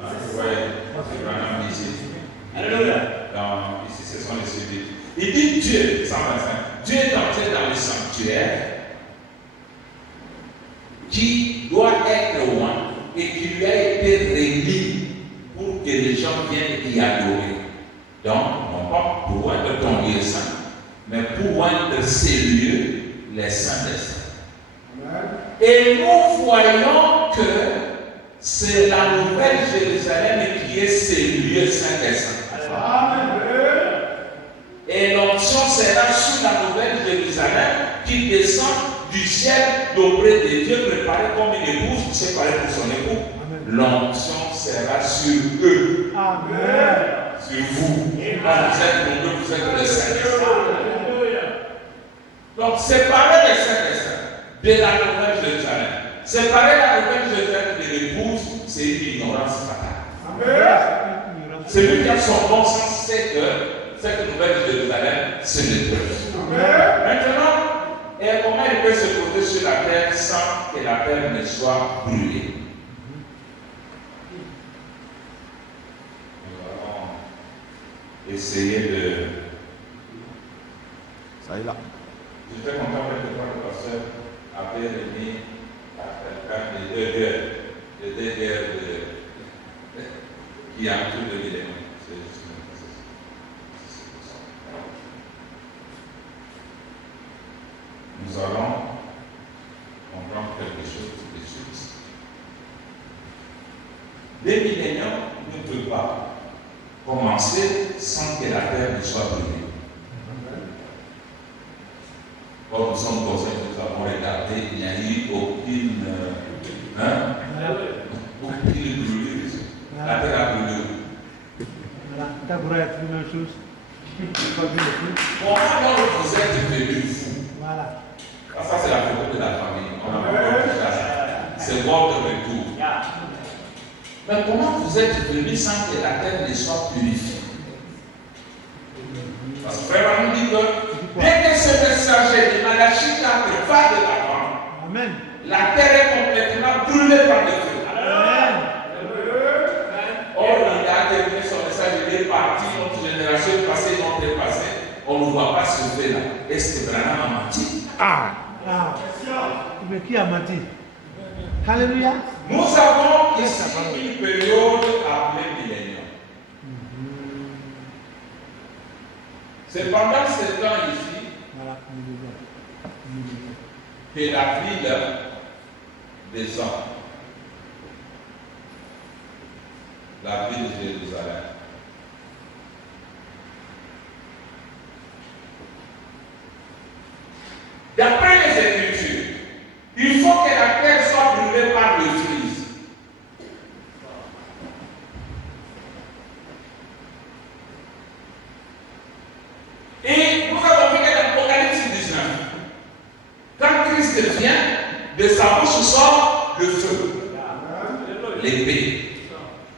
Vous voyez, c'est vraiment ici. Ici, ce sont les civils. Il dit Dieu, 125. Dieu est entré dans le sanctuaire qui doit être loin et qui lui a été remis pour que les gens viennent y adorer. Donc, non pas pour loin de ton lieu saint, mais pour loin de ces lieux, les saints des saints. Et nous voyons que c'est la nouvelle Jérusalem qui est ces lieux saints des saints. Et l'onction sera sur la nouvelle Jérusalem qui descend du ciel d'auprès de Dieu, préparée comme une épouse qui s'est préparée pour son époux. L'onction sera sur eux. Amen. Sur vous. Quand vous êtes nombreux, vous êtes les saints des saints. Donc, séparer les saints des saints de la nouvelle Jérusalem. Séparer la nouvelle Jérusalem de l'épouse, c'est une ignorance fatale. Celui qui a son bon sens sait que cette nouvelle Jérusalem, c'est l'épouse. Maintenant, comment il peut se trouver sur la terre sans que la terre ne soit brûlée? Nous allons essayer de. Ça y est là. J'étais content de voir le pasteur avait remis à quelqu'un les deux guerres qui entourent le millénaire. Nous allons comprendre quelque chose tout de suite. Les milléniums ne peuvent pas commencer sans que la terre ne soit brûlée. Comme nous sommes conscients, nous avons regardé, il n'y a eu aucune brûlure. La terre a brûlé. Voilà. Ta brûlé a fait la même chose. Comment vous êtes devenus fous? Voilà. Ça, c'est la photo de la famille. On a encore touché à ça. C'est votre retour. Mais comment vous êtes venus sans que la terre ne soit purifiée? Parce que frère, on dit que dès que ce messager de Malachie 4 va de l'avant, Amen. la terre est complètement brûlée par le feu. Amen. Or, il a terminé son message, il est parti, notre génération est passée, notre est passée. On ne voit pas ce fait-là. Est-ce que vraiment a menti? Ah. Ah. Mais qui a menti? Alléluia. Nous avons ici une période appelée millénium. C'est pendant ce temps ici Voilà. que la ville descend. La ville de Jérusalem. D'après les Écritures, il faut que la terre soit brûlée par le feu. Et nous avons vu que dans l'Apocalypse 19, quand Christ vient, de sa bouche sort le feu, l'épée.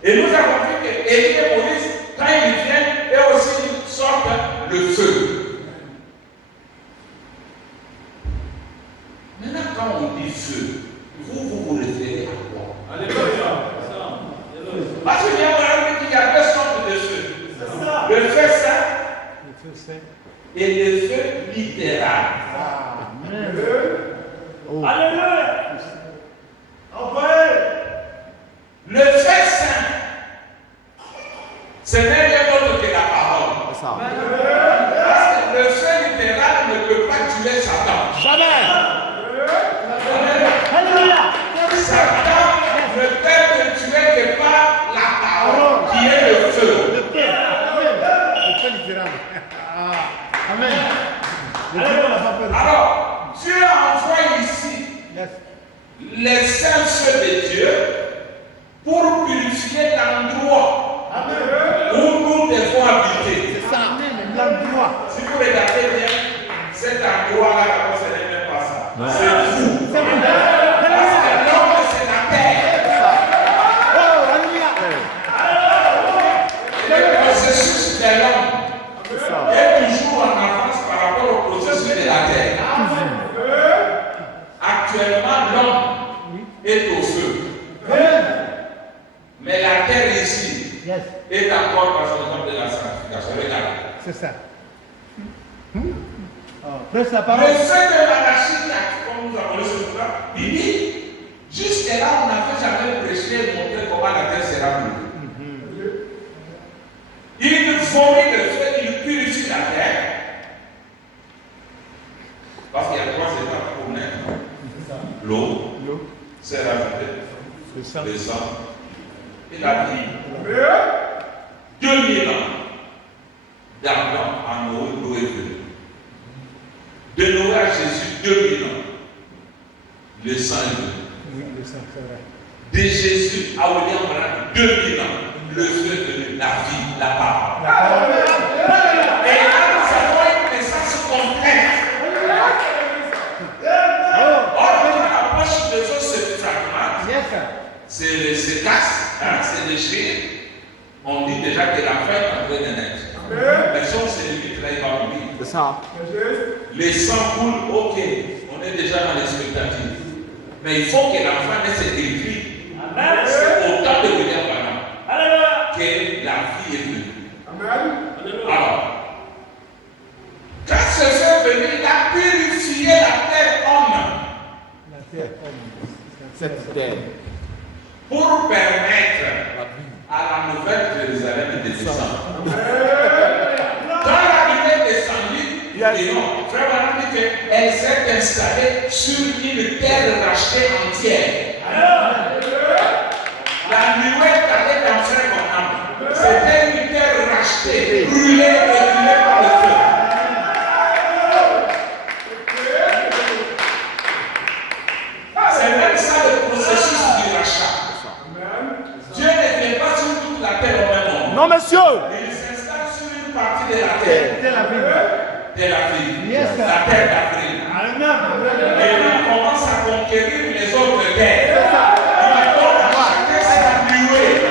Et nous avons vu que Élie et Moïse, quand ils viennent, eux aussi ils sortent le feu. Maintenant, quand on dit feu, vous référez à quoi? Alléluia. Parce qu'il y a deux sortes de feu. Le feu saint et le feu littéral. Amen. Oh. Alléluia. Le feu saint, ce n'est rien d'autre que la parole. C'est ça. Parce que le feu littéral ne peut pas tuer Satan. Jamais. Alléluia. Satan ne peut te tuer que par la parole, qui est le feu. Le feu. Amen. Le feu littéral. Ah. Amen. Le feu n'a pas peur. Alors, Dieu envoie ici Yes. les saints feux de Dieu pour purifier l'endroit où nous devons habiter. C'est ça. Amen. L'endroit. Si vous regardez bien, cet endroit-là, ce n'est même pas ça. C'est vous. C'est vous. Parce que l'homme, c'est la terre. Oh, alléluia. Et le processus de l'homme C'est ça. est toujours en avance par rapport au processus de la terre. Actuellement, l'homme est au feu. Amen. Mais la terre ici Yes. est encore dans le temps de la sanctification. Regardez. C'est ça. Oh, presse la Le parole. feu de l'anarchie, comme nous avons lu ce jour-là, il dit, jusque-là, on n'avait jamais prêché et montré comment la terre sera brûlée. Il vomit le feu, il purifie la terre. Parce qu'il y a trois étapes pour naître. L'eau, c'est rajoutée, Le sang. le sang et la vie. 2000 ans d'Adam à Noé, l'eau est venue. De Noé à Jésus, 2000 ans. Le sang est venu. Oui, le sang, c'est vrai. De Jésus à William Branham, 2000 ans. Le feu est venu, la vie, la parole. La parole. Et là, nous avons une message complète. Or, quand la poche de Dieu se fragmente, Yes, sir. se casse, hein, se déchire, on dit déjà que la fin est en train de naître. Mais si on se limite là, il va mourir. C'est ça. Les sangs coulent, ok, on est déjà dans l'expectative. Mais il faut que l'enfant ait cette écrit. C'est au temps de William Branham que la vie est venue. Alors, quand ce feu est venu, il a purifié la terre homme La terre. Cette terre. pour permettre à la nouvelle Jérusalem de descendre. Quand la Bible est descendue, et non, frère Branham dit qu'elle s'est installée sur une terre rachetée entière. La nuée est allée dans frère Branham. C'était une terre rachetée, brûlée et brûlée par le feu. C'est même ça le processus du rachat. Dieu ne vient pas sur toute la terre au même moment. Non, monsieur. Il s'installe sur une partie de la terre. C'est la Bible. De l'Afrique. Yes, sir. La terre d'Afrique. Amen. Et là, on commence à conquérir les autres terres. Il donne à chacun sa nuée.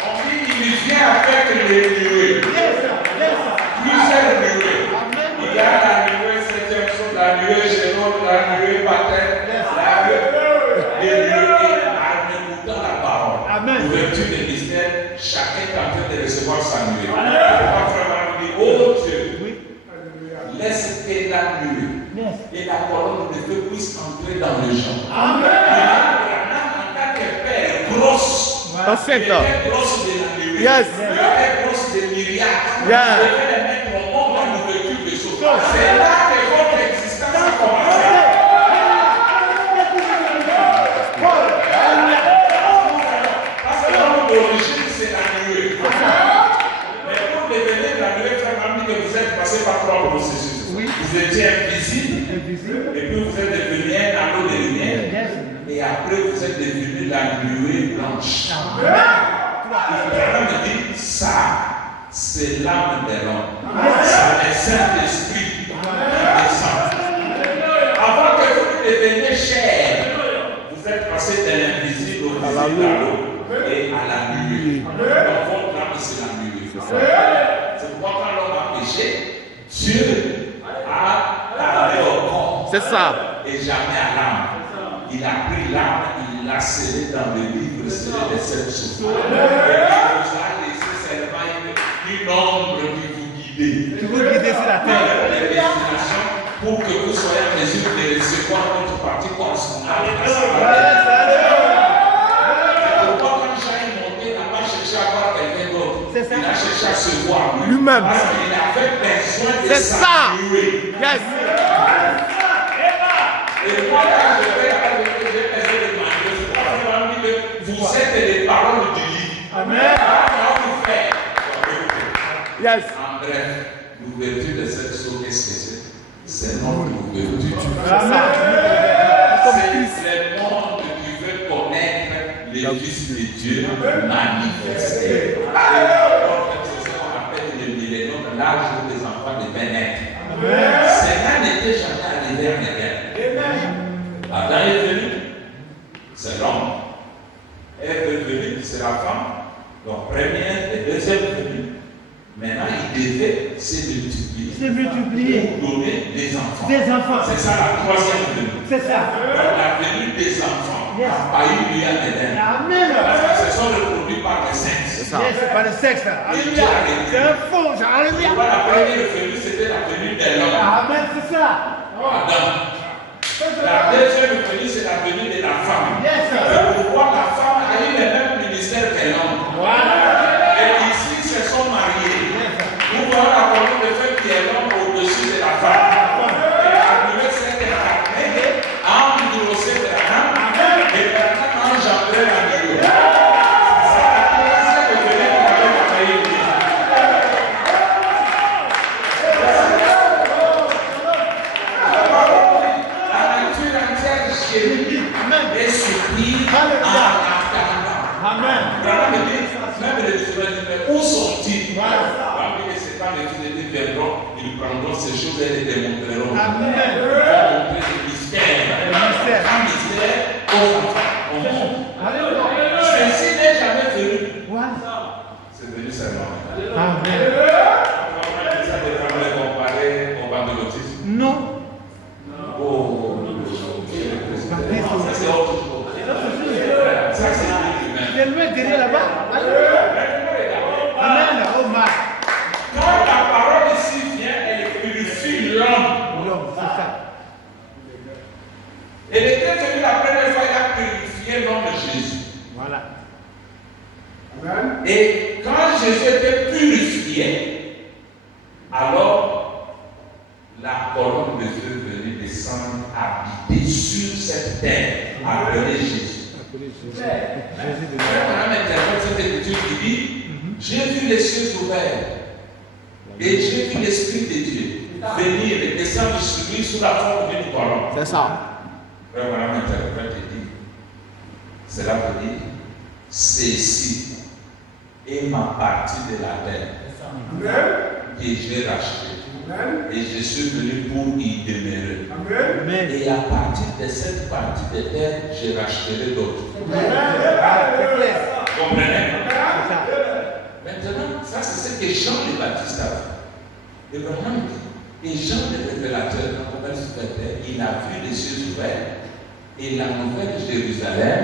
On dit qu'il vient avec les nuées. Yes, sir. Yes, sir. Plusieurs nuées. Amen. Il y a la nuée septième chose, la nuée génome, la nuée paterne, la nuée. Les nuées en écoutant la parole. Amen. Ouverture des mystères, chacun est en train de recevoir sa nuée. Pas vraiment dit, oh Dieu, Oui. laisse que la nuée sainte. Les grosses de la nuée. Yes. Les grosses de myriades. Yeah. Je vais les mettre au monde dans l'ouverture des choses. C'est là que votre existence a commencé. Parce que l'origine, c'est la nuée. Mais pour devenir la nuée, frère, m'a dit que vous êtes passé par trois processus. Vous étiez invisible, et puis vous êtes devenu un anneau de lumière, et après vous êtes devenu la nuée blanche. Quelqu'un me dit, ça, c'est l'âme de l'homme. C'est le Saint-Esprit qui descend. Avant que vous deveniez chair, vous êtes passé de l'invisible au visible à l'eau et à la nuée. Donc votre âme, c'est la nuée. C'est pourquoi quand l'homme a péché, Dieu a parlé au corps. C'est ça. Et jamais à l'âme. Il a pris l'âme, il l'a scellé dans le livre scellé des sept souffles. Et il vous a laissé seulement une ombre qui vous guide. Tu veux guider sur la terre. Les destinations pour que vous soyez en mesure de recevoir notre partie correspondante. Pourquoi quand Jean est monté, il n'a pas cherché à voir quelqu'un d'autre. Il a cherché à se voir Lui-même. Parce qu'il avait besoin de C'est ça. saluer. Yes. Et moi, quand je vais avec le j'ai besoin de demander, c'est pas vraiment dit que vous êtes les paroles du livre. Amen. Comment vous faites? Yes. En bref, l'ouverture de cette chose, qu'est-ce que c'est? C'est notre ouverture. C'est le monde qui veut connaître le Fils de Dieu manifesté. C'est ce qu'on appelle le millénium, l'âge où les enfants devaient naître. Cela n'était jamais arrivé en Éden. Adam est venu, c'est l'homme. Ève est venue, c'est la femme. Donc, première et deuxième venue. Maintenant, il devait se multiplier. Se multiplier. Pour donner des enfants. Des enfants. C'est ça la troisième venue. C'est ça. Donc, la venue des enfants n'a pas eu lieu en Éden. Amen. Parce qu'ils se sont reproduits par le sexe. ça. Yes, c'est pas le sexe. Alléluia. C'est un faux. Alléluia. La première venue, c'était la venue de l'homme. Amen, c'est ça. Adam. La deuxième venue, c'est la venue de la femme. Yes. Et pourquoi la femme a eu le même ministère que l'homme? Et ici, ils se sont mariés. Nous voyons la colonne de feu qui est l'homme au-dessus de la femme. Et la nuée s'est incarnée, a endossé de la femme, et maintenant a engendré la nuée. C'est ça la classe de venir pour aller travailler. La nature entière chérie et soupire en attendant. Amen. Même les disciples disent, mais où sont-ils? Parmi les 7 ans, les fils de Dieu viendront, ils prendront ces choses et les démontreront. Amen. Ils vont montrer le mystère. mystère. Un mystère aux enfants, au monde. Alléluia. Ceci n'est jamais venu. What? C'est venu seulement. Amen. Ça dépend de comparer au bandelotisme. Non. Oh, ça c'est autre chose. Ça c'est humain. C'est loin derrière là-bas. Amen. Oh my. Quand la parole ici vient, elle purifie l'homme. L'homme, c'est ça. Elle était venue la première fois, il a purifié l'homme de Jésus. Voilà. Et quand Jésus était purifié, alors la colonne de feu venait descendre, habiter sur cette terre, appelée Jésus. Madame interprète cette écriture qui dit, j'ai vu les cieux ouverts et j'ai vu l'Esprit de Dieu venir et descendre sur lui sous la forme d'une colonne. C'est ça. Madame interprète dit, cela veut dire, c'est ici et ma partie de la terre que j'ai racheté. Et je suis venu pour y demeurer. Amen. Et à partir de cette partie de terre, je racheterai d'autres. C'est clair. Comprenez? C'est ça. Maintenant, ça c'est ce que Jean le Baptiste a fait. Abraham dit, et Jean le révélateur, quand on va sur la terre, il a vu les cieux ouverts et la nouvelle Jérusalem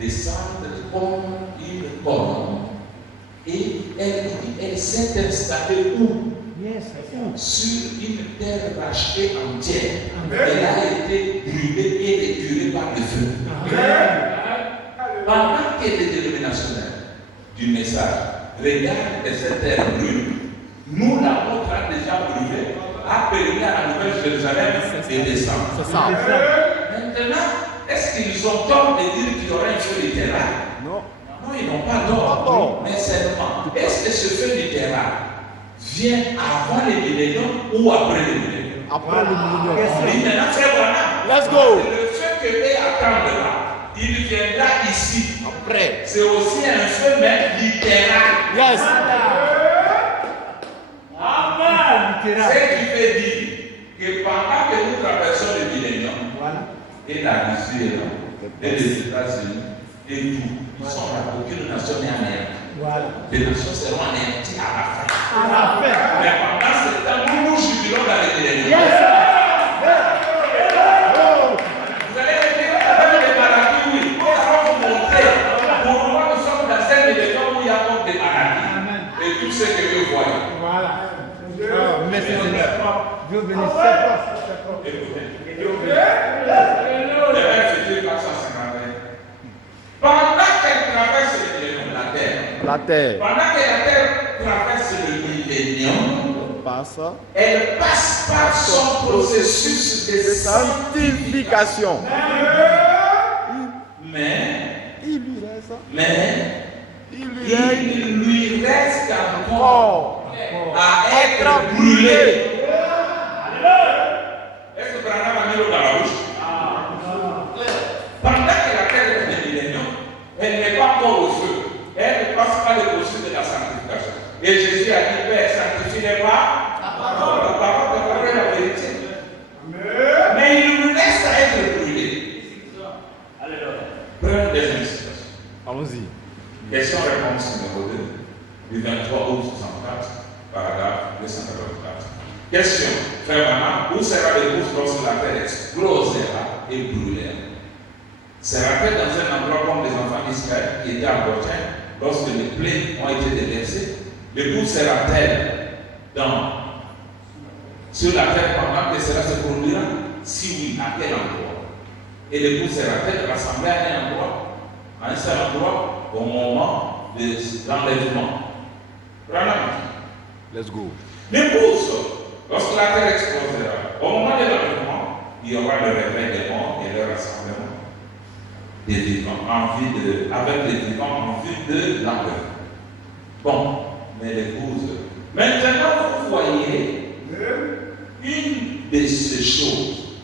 descendre comme une colonne. Et elle s'est installée où? Yes. Sur une terre rachetée entière. Elle a été brûlée et épurée par le feu. Pendant qu'elle était dénominationnelle, du message. Regarde que cette terre brûle. Nous l'avons déjà brûlé, a permis à la Nouvelle Jérusalem de descendre. C'est ça. Maintenant, est-ce qu'ils ont tort de dire qu'il y aura un feu littéral? Non. Non, ils n'ont pas tort. Mais seulement, est-ce que ce feu littéral vient avant les milléniums ou après les milléniums? Après le millénium. Oui, maintenant, frère Branham, Let's go. le feu que eux attendent là, il viendra ici. Après. C'est aussi un feu, mais littéral. Yes. Ce qui veut dire que pendant que nous traversons le millénium, et la Russie et les États-Unis, et tout, ils sont là, aucune nation n'est anéantie. Les nations seront anéanties à la fin. Mais pendant ce temps, nous jubilons dans le millénium. Vous allez me dire, avec des maladies, oui. On va vous montrer. Pour moi, nous sommes dans un millénium où il y a donc des maladies. Et tout ce que vous voyez. Merci Seigneur. Dieu bénisse. Pendant qu'elle traverse le millénium, La terre. pendant que la terre traverse le millénium, elle passe par son processus de sanctification. Mais Il lui reste encore à être brûlé. Est-ce que Branham a mis l'eau dans la bouche? Pendant que la terre est dans le millénium, elle n'est pas encore au feu. Elle ne passe pas le processus de la sanctification. Et Jésus a dit, Père, sanctifie-les pas. La parole de la vérité. Mais il lui reste à être brûlé. Prenons des inspirations. Allons-y. Question-réponse numéro 2, du 23 août 64, paragraphe 284. Question. Frère Branham, où sera le gouffre lorsque la terre explosera et brûlera? Sera-t-elle dans un endroit comme les enfants d'Israël qui étaient à Gothen lorsque les plaies ont été déversées? Le gouffre sera-t-elle sur la terre pendant que cela se produira? Si oui, à quel endroit? Et le gouffre sera-t-elle rassemblé à un endroit, à un seul endroit, au moment de l'enlèvement? Let's go. L'épouse, lorsque la terre explosera, au moment de l'enlèvement, il y aura le réveil des morts et le rassemblement des vivants avec les vivants en vue de l'enlèvement. Bon, mais l'épouse, maintenant vous voyez, une de ces choses,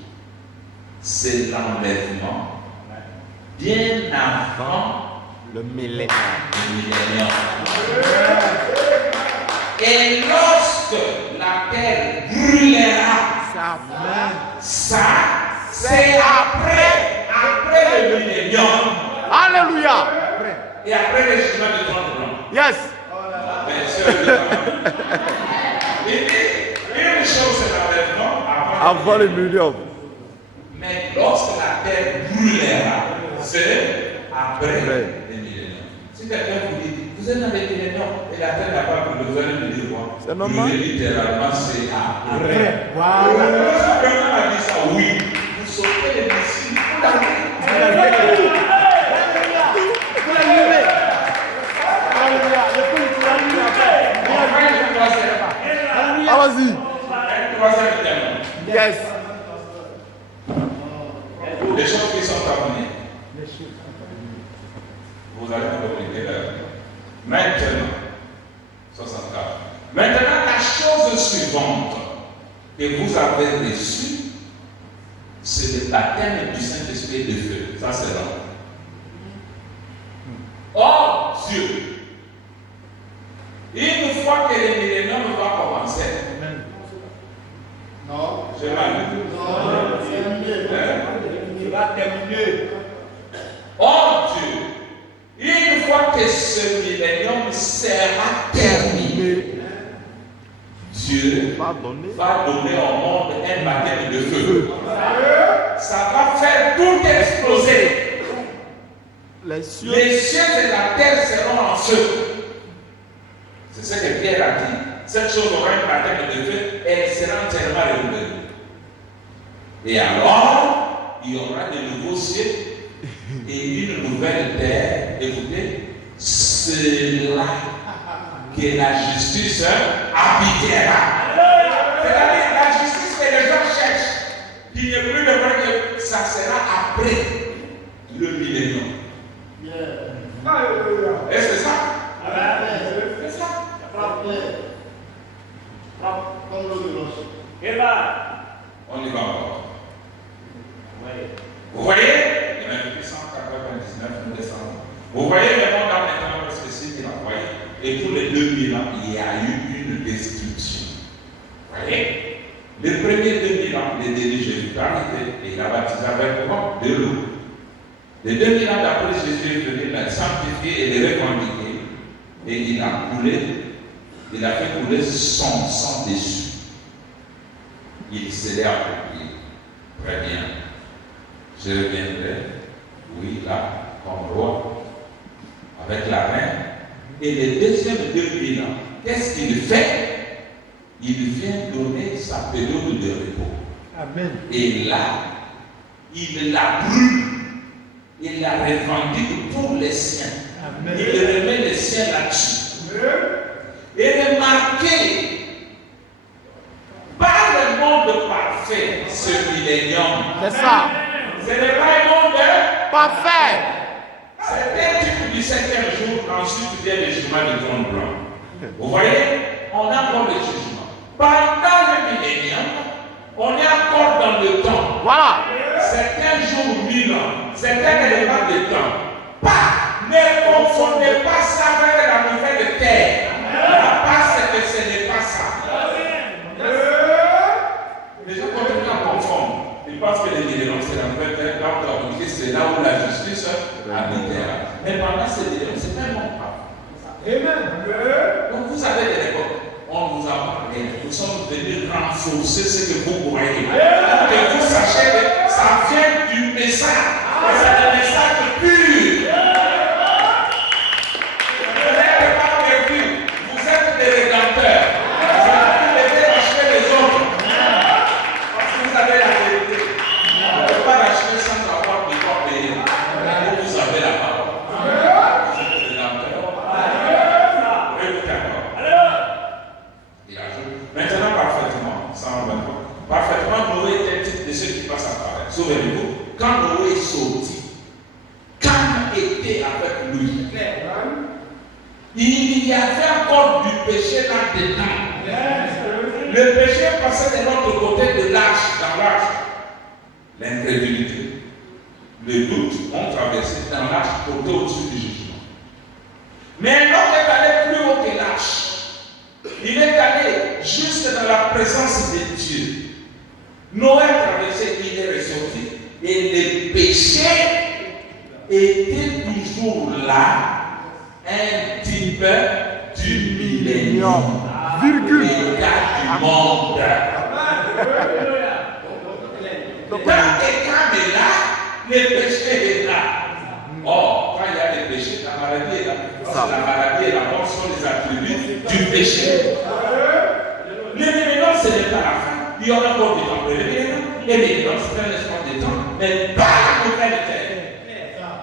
c'est l'enlèvement bien avant le millénium. Et lorsque la terre brûlera, ça, c'est après le millénium. Alléluia. Et après le jugement de trône blanc. Yes. Il dit, une chose c'est l'enlèvement Avant le millénium. Mais lorsque la terre brûlera, c'est après le millénium. Si quelqu'un vous dit, vous êtes dans le millénium et la terre n'a pas brûlé, vous allez me dire quoi? C'est normal. Littéralement, c'est après. Voilà. Si quelqu'un a dit ça, oui, vous sautez les missiles, vous l'avez. Allons-y. Troisième thème. Yes. Les choses qui sont à venir. Vous allez compliquer l'heure. Maintenant, 64. Maintenant, la chose suivante que vous avez reçue, c'est le baptême du Saint-Esprit de feu. Ça, c'est là. Or, Dieu, une fois que le millénium va commencer, non, je vais il va terminer. Or, Dieu, une fois que ce millénium sera terminé, Dieu va donner au monde un baptême de feu. Ça va faire tout exploser. Les cieux et la terre seront en feu. C'est ce que Pierre a dit. Cette chose aura un baptême de feu et elle sera entièrement renouvelée. Et alors, il y aura de nouveaux cieux et une nouvelle terre. Écoutez, c'est là que la justice habitera. C'est-à-dire la justice que les gens cherchent, il n'est plus de vrai que ça sera après le millénaire. Et c'est ça? C'est ça. On y va encore. Vous voyez? Il y en a depuis 199, nous descendons. Vous voyez le monde maintenant, parce que c'est qu'il a envoyé. Et pour les 2000 ans, il y a eu une destruction. Vous voyez? Les premiers 2000 ans, les délit Jésus est arrivé et il a baptisé avec quoi? De l'eau. Les 2000 ans d'après, Jésus est venu la sanctifier et les revendiquer. Et il a coulé, il a fait couler son sang dessus. Il s'est accompli. Très bien. Je reviendrai, oui, là, comme roi, avec la reine. Et les deuxièmes 2000 ans, qu'est-ce qu'il fait? Il vient donner sa période de repos. Amen. Et là, il la brûle. Il la revendique pour les siens. Amen. Il remet les siens là-dessus. Et remarquez, par le monde parfait, ce millénium. C'est ça. Ce n'est pas un monde Parfait. c'est un type du 7e jour, ensuite vient le jugement du trône blanc. Vous voyez, on a encore le jugement. Pendant le millénium, on est encore dans le temps. Voilà. Certains jours, 1000 ans, certains éléments de temps. Ne confondez pas ça avec la nouvelle terre. La base, c'est que ce n'est pas ça. Les gens continuent à confondre. Ils pensent que les milléniums, c'est la nouvelle terre. Là, on dit que c'est là où la justice habitera. Mais pendant ces milléniums, c'est un monde pas. Amen. Donc vous avez des réponses. On vous a parlé. Nous sommes venus renforcer ce que vous croyez. Que vous sachiez que ça vient du message. C'est un message pur. Vous n'êtes pas perdu. Vous êtes des rédempteurs. Vous avez pu racheter les autres. Parce que vous avez la vérité. On ne peut pas racheter sans avoir de quoi payer. Vous avez la parole. Vous êtes des rédempteurs. Écoutez encore. Il ajoute. Maintenant, parfaitement, 123. Parfaitement, Noé était type de ceux qui passent à travers. Souvenez-vous, quand Noé est sorti, Cam était avec lui. Il y avait encore du péché là-dedans. Le péché passait de l'autre côté de l'arche, dans l'arche. L'incrédulité, le doute ont traversé dans l'arche côté au-dessus du jugement. Mais l'homme est allé plus haut que l'arche. Il est allé jusque dans la présence de Dieu. Noé a traversé, il est ressorti. Et le péché était toujours là, un type du millénium. Virgule. L'état du monde. Quand quelqu'un est là, le péché est là. Or, quand il y a des péchés, la maladie est là. Parce que la maladie et la mort sont les attributs du péché. Le millénium, ce n'est pas la fin. Il y aura encore du temps pour le millénium. Le millénium, c'est un espace de temps, mais pas la nouvelle terre.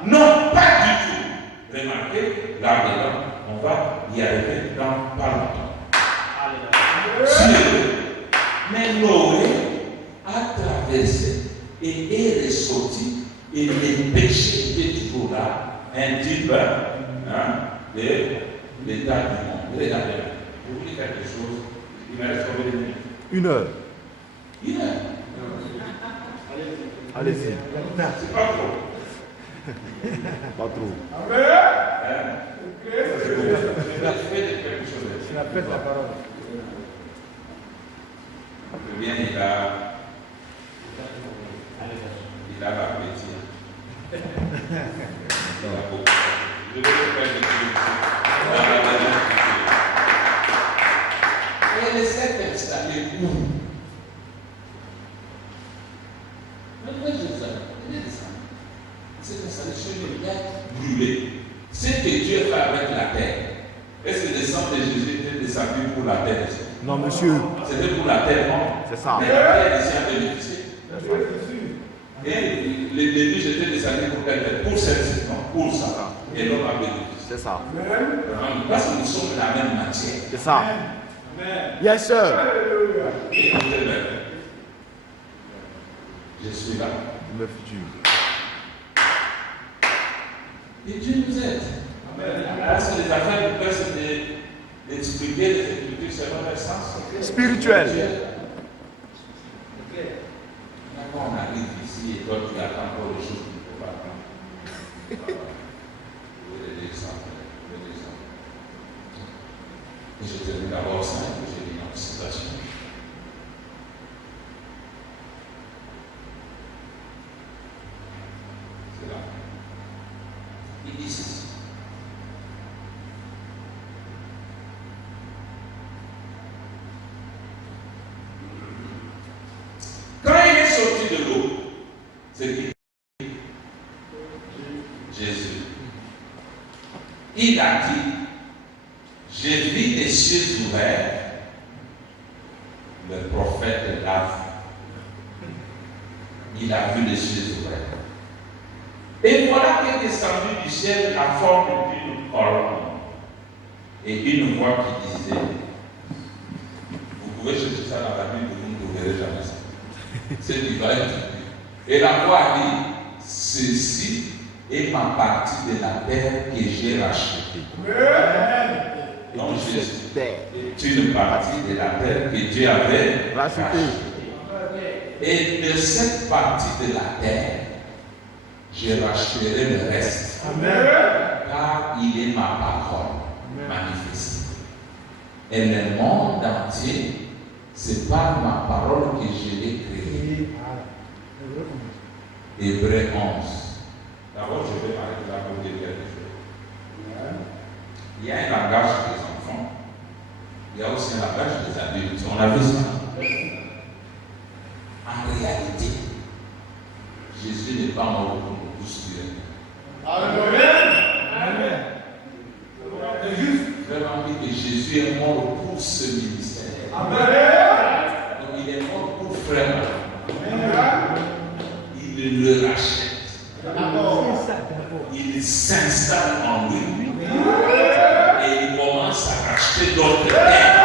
Non, pas du tout. Remarquez, là-dedans, on va y arriver dans pas longtemps. Mais Noé a traversé et est ressorti. Et les péchés étaient toujours là, un type de l'état du monde. Regardez, vous voulez quelque chose, il me reste combien de minutes? 1 heure. 1 heure. Allez-y. C'est pas trop. Pas trop. Je vais dire quelque chose. Je répète la parole. Le bien, il a l'appétit. Il a beaucoup. Je vais te faire des trucs. Et elle s'est installée où? Maintenant, il est descendu. Il s'est installé sur une terre brûlée. Ce que Dieu fait avec la terre, est-ce que le sang de Jésus était descendu pour la terre? Non, monsieur. C'était pour la terre, non? C'est ça. Mais la terre ici a bénéficié. Et les déluges étaient descendus pour quelle terre? Pour cette saison, pour ça. Et l'homme a bénéficié. C'est ça. Parce que nous sommes la même matière. C'est ça. Yes, sir. Écoutez-le. Je suis là. Le futur. Et Dieu nous aide. Parce que les affaires du Père, c'est d'expliquer les Écritures selon leur sens. Spirituel. Quand on arrive ici et toi tu attends encore des choses qu'il ne faut pas attendre. Je vais des exemples. Et je termine d'abord ça et puis j'ai une autre citation. C'est là. Il dit ceci. Quand il est sorti de l'eau, c'est qui? Jésus. Il a dit, j'ai vu les cieux ouverts, le prophète l'a vu. Il a vu les cieux ouverts. Et voilà qu'est descendu du ciel la forme d'une colonne. Et une voix qui disait, vous pouvez chercher ça dans la Bible, vous ne trouverez jamais ça. C'est du vrai. Et la voix a dit, ceci est ma partie de la terre que j'ai rachetée. Donc Jésus est une partie de la terre que Dieu avait rachetée. Et de cette partie de la terre, je racheterai le reste. Amen. Car il est ma parole manifestée. Et le monde entier, c'est par ma parole que je l'ai créé. Hébreux 11. D'abord, je vais parler de la parole de quelque chose. Il y a un langage des enfants. Il y a aussi un langage des adultes. On a vu ça. En réalité, Jésus n'est pas mort pour nous bousculer. Amen. Vraiment dit que Jésus est mort pour ce ministère. Amen. Donc il est mort pour frère. Il le rachète. Il s'installe en lui. Et il commence à racheter d'autres terres.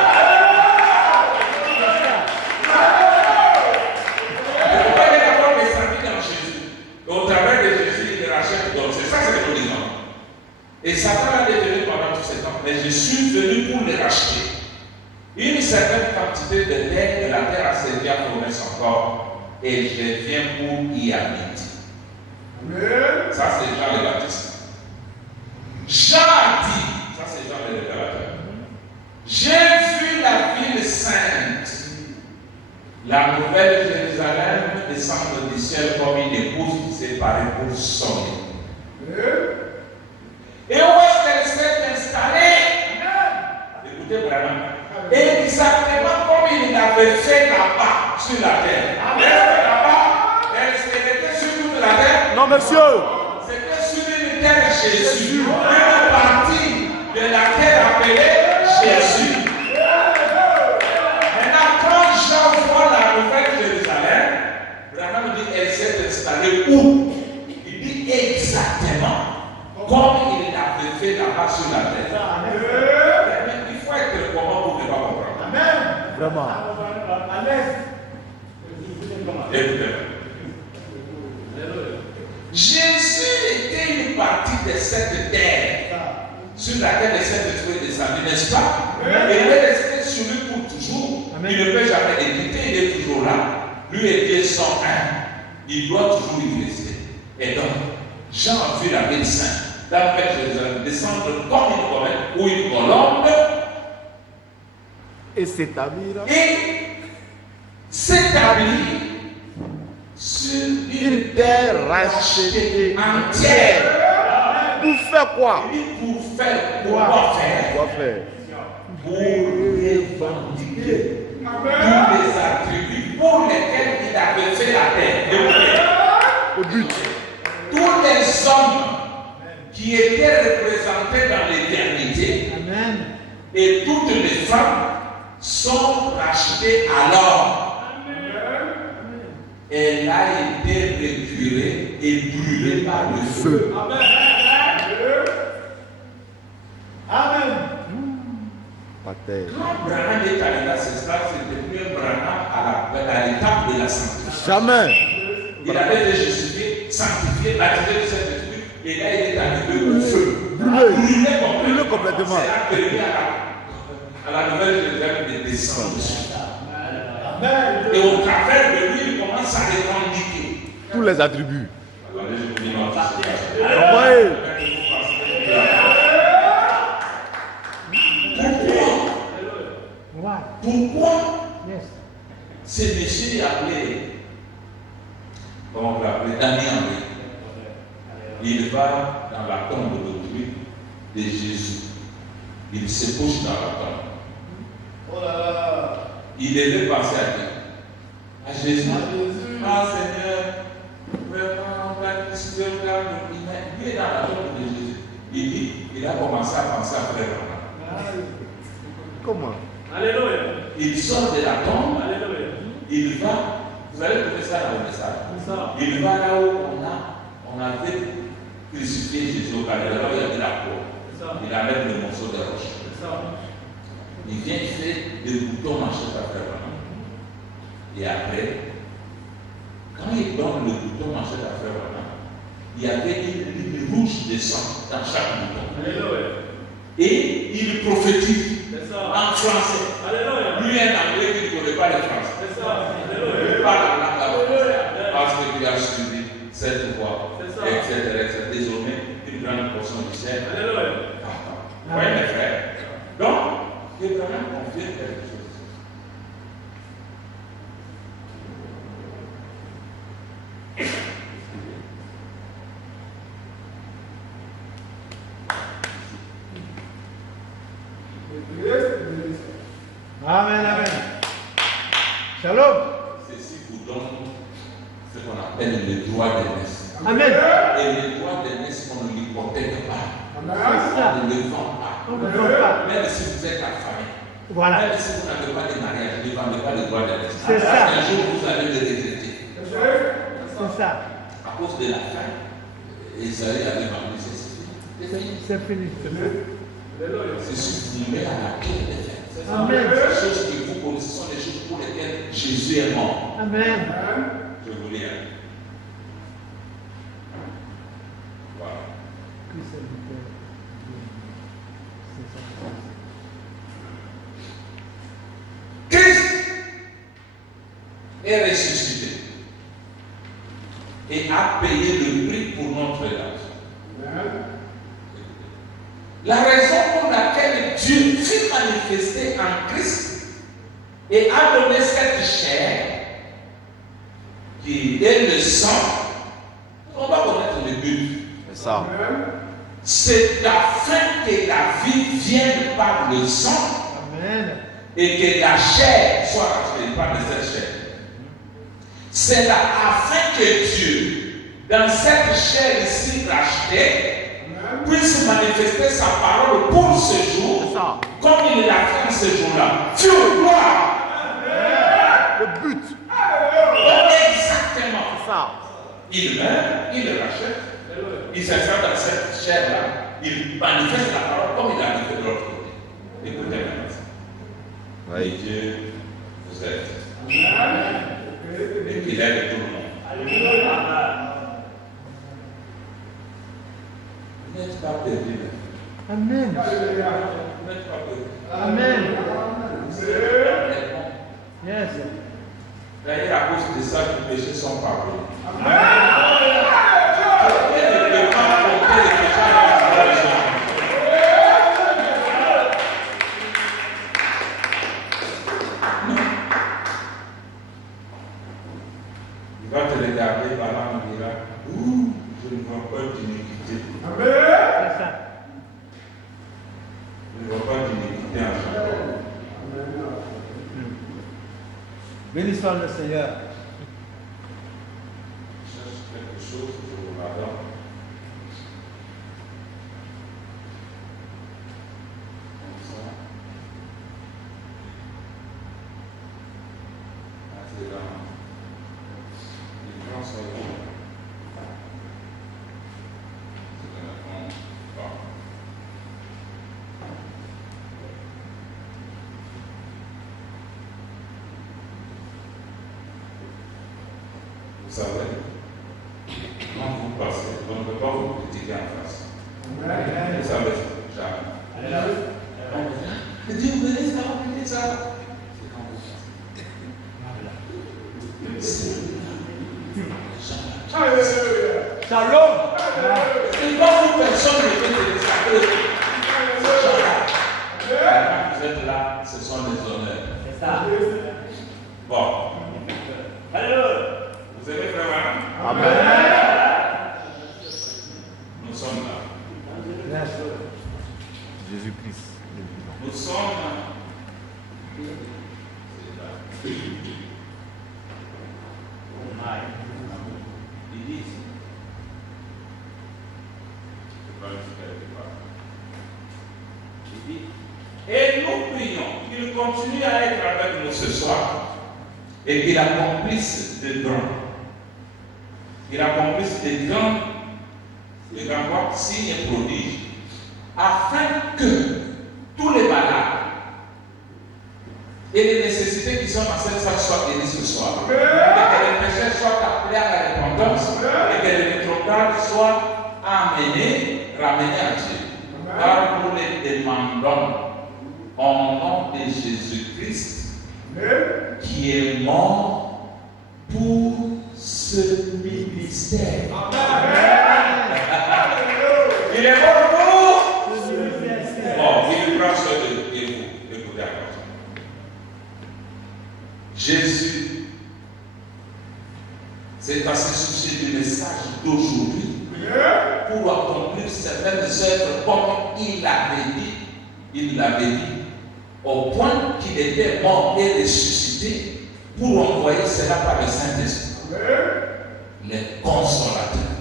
Et Satan l'a détenu pendant tout ce temps. Mais je suis venu pour les racheter. Une certaine quantité de terre, de la terre a servi à former son corps. Et je viens pour y habiter. Ça, c'est Jean le Baptiste. Jean a dit, ça c'est Jean le révélateur. J'ai vu la ville sainte, la nouvelle Jérusalem, descendre du ciel comme une épouse qui s'est parée pour sonner. Et où est-ce qu'elle s'est installée? Écoutez vraiment. Exactement comme il l'avait fait là-bas sur la terre. Là-bas, elle était sur toute la terre. Non, monsieur. C'était sur une terre Jésus. Une partie de la terre appelée Jésus. Maintenant, quand Jean voit la nouvelle Jérusalem, Branham dit elle s'est installée où? Il dit exactement comme il l'avait fait là-bas sur la terre. Il faut être comment pour ne pas comprendre. Amen. Vraiment. Jésus était une partie de cette terre sur laquelle le Saint-Esprit est descendu, n'est-ce pas? Et il est resté sur lui pour toujours. Amen. Il ne peut jamais l'éviter, il est toujours là. Lui et Dieu sont un. Il doit toujours y rester. Et donc, Jean a vu la ville sainte d'après Jérusalem descendre comme une comète ou une colombe. Et s'établir. Et s'établir sur Une terre rachetée entière. Pour faire quoi? Pour faire quoi faire? Quoi faire? Pour revendiquer tous les attributs pour lesquels il avait fait la terre. Au but. Tous les hommes qui étaient représentés dans l'éternité et toutes les femmes sont rachetées alors. Elle a été récurée et brûlée par le feu. terre. Quand Branham est allé dans ce stade, c'est devenu un Branham à l'étape de la sanctification. Jamais. Il avait été justifié, sanctifié, baptisé du Saint-Esprit, et là il est arrivé au feu. Brûlé complètement. C'est arrivé à la nouvelle Jérusalem de descendre dessus. Et au travers de lui, il commence à revendiquer Tous les attributs. Attendez, je vous dis non. Ouais. Pourquoi ce monsieur est appelé, comment on l'appelle, Damien? Il va dans la tombe d'autrui de Jésus. Il se couche dans la tombe. Oh là là. Il devait penser à qui? À Jésus. Ah Seigneur, vraiment, il est dans la tombe de Jésus. Il a commencé à penser à Frère Branham. Comment? Alléluia. Il sort de la tombe. Alléluia. Il va, vous allez trouver ça dans le message. Il va là où on avait crucifié Jésus au Calvaire. Là où il y avait la croix. Il enlève le morceau de roche. Il vient faire des boutons manchés à Frère Branham. Et après, quand il donne le bouton manché à Frère Branham, il y avait une ligne rouge de sang dans chaque bouton. Alléluia. Et il prophétise en français. Alléluia. Lui, un anglais qui ne connaît pas le français. Alléluia. Il parle la langue parce qu'il a suivi cette voie, etc. Désormais, une grande portion du ciel. Alléluia. Oui, mes frères. Donc, Abraham confirme quelque chose. Amen, amen. Shalom. Ceci vous donne ce qu'on appelle le droit d'aînesse. Amen. Et le droit d'aînesse, on ne l'hypothèque pas. C'est On ça. ne le vend pas. On ne veut pas. Même si vous êtes affamé. Voilà. Même si vous n'avez pas de mariage, ne vendez pas le droit d'aînesse. C'est ça. Un jour, vous allez le regretter. C'est ça. À cause de la faim, Isaïe avait vendu ses filles. C'est fini. C'est ce qui vous met à la clé des faits. Amen. Les choses que vous connaissez sont les choses pour lesquelles Jésus est mort. Amen. Je vous lis. Voilà. Christ est ressuscité et a payé le prix pour notre rédemption. La raison pour laquelle Dieu fut manifesté en Christ et a donné cette chair qui est le sang, on va connaître le but. C'est ça. C'est afin que la vie vienne par le sang Amen. et que la chair soit rachetée par cette chair. C'est là afin que Dieu, dans cette chair ici rachetée, puisse manifester sa parole pour ce jour, comme il l'a fait en ce jour-là. Dieu gloire. Le but. Exactement. C'est ça. Il meurt, il le rachète, il s'insère dans cette chair-là, il manifeste la parole comme il a fait de l'autre côté. Écoutez maintenant. Oui. Et Dieu vous aide. Et qu'il aide tout le monde. Vous n'êtes pas perdu. Amen. Vous n'êtes pas perdu. Amen. Vous êtes parfaitement. Yes. D'ailleurs, à cause de ça, les péchés sont pardonnés. Il va te regarder, Balaam dira, ouh, je ne vois pas d'iniquité. C'est ça. Je ne vois pas d'iniquité en Jacob. Bénissons le Seigneur. Je cherche quelque chose, je vous la donne. Comme ça. Ah, c'est là. Les gens sont bons. C'est un bon. Vous savez, quand vous passez, on ne peut pas vous critiquer en face. Vous savez, jamais. Dieu vous bénisse, ça. C'est quand vous passez. Shalom. Et quand personne ne peut te savoir, quand vous êtes là, ce sont les honneurs. C'est ça. Bon. Alléluia. Vous aimez vraiment? Amen. Nous sommes là. Jésus-Christ. Nous sommes. Ils disent. Il dit, et nous prions qu'il continue à être avec nous ce soir et qu'il accomplisse de grands. Qu'il accomplisse de grands signes et prodiges afin que tous les malades et les nécessités qui sont dans cette salle soient guéris ce soir. Et que les pécheurs soient appelés à la repentance et que les rétrogrades soient ramenés à Dieu. Car nous les demandons au nom de Jésus-Christ qui est mort pour ce ministère. Il est mort pour ce ministère. Bon, il prend soin de vous. Écoutez attention. Jésus s'est assez soucié du message d'aujourd'hui pour accomplir certaines œuvres comme il l'avait dit, au point qu'il était mort et ressuscité pour envoyer cela par le Saint-Esprit. Les consolateurs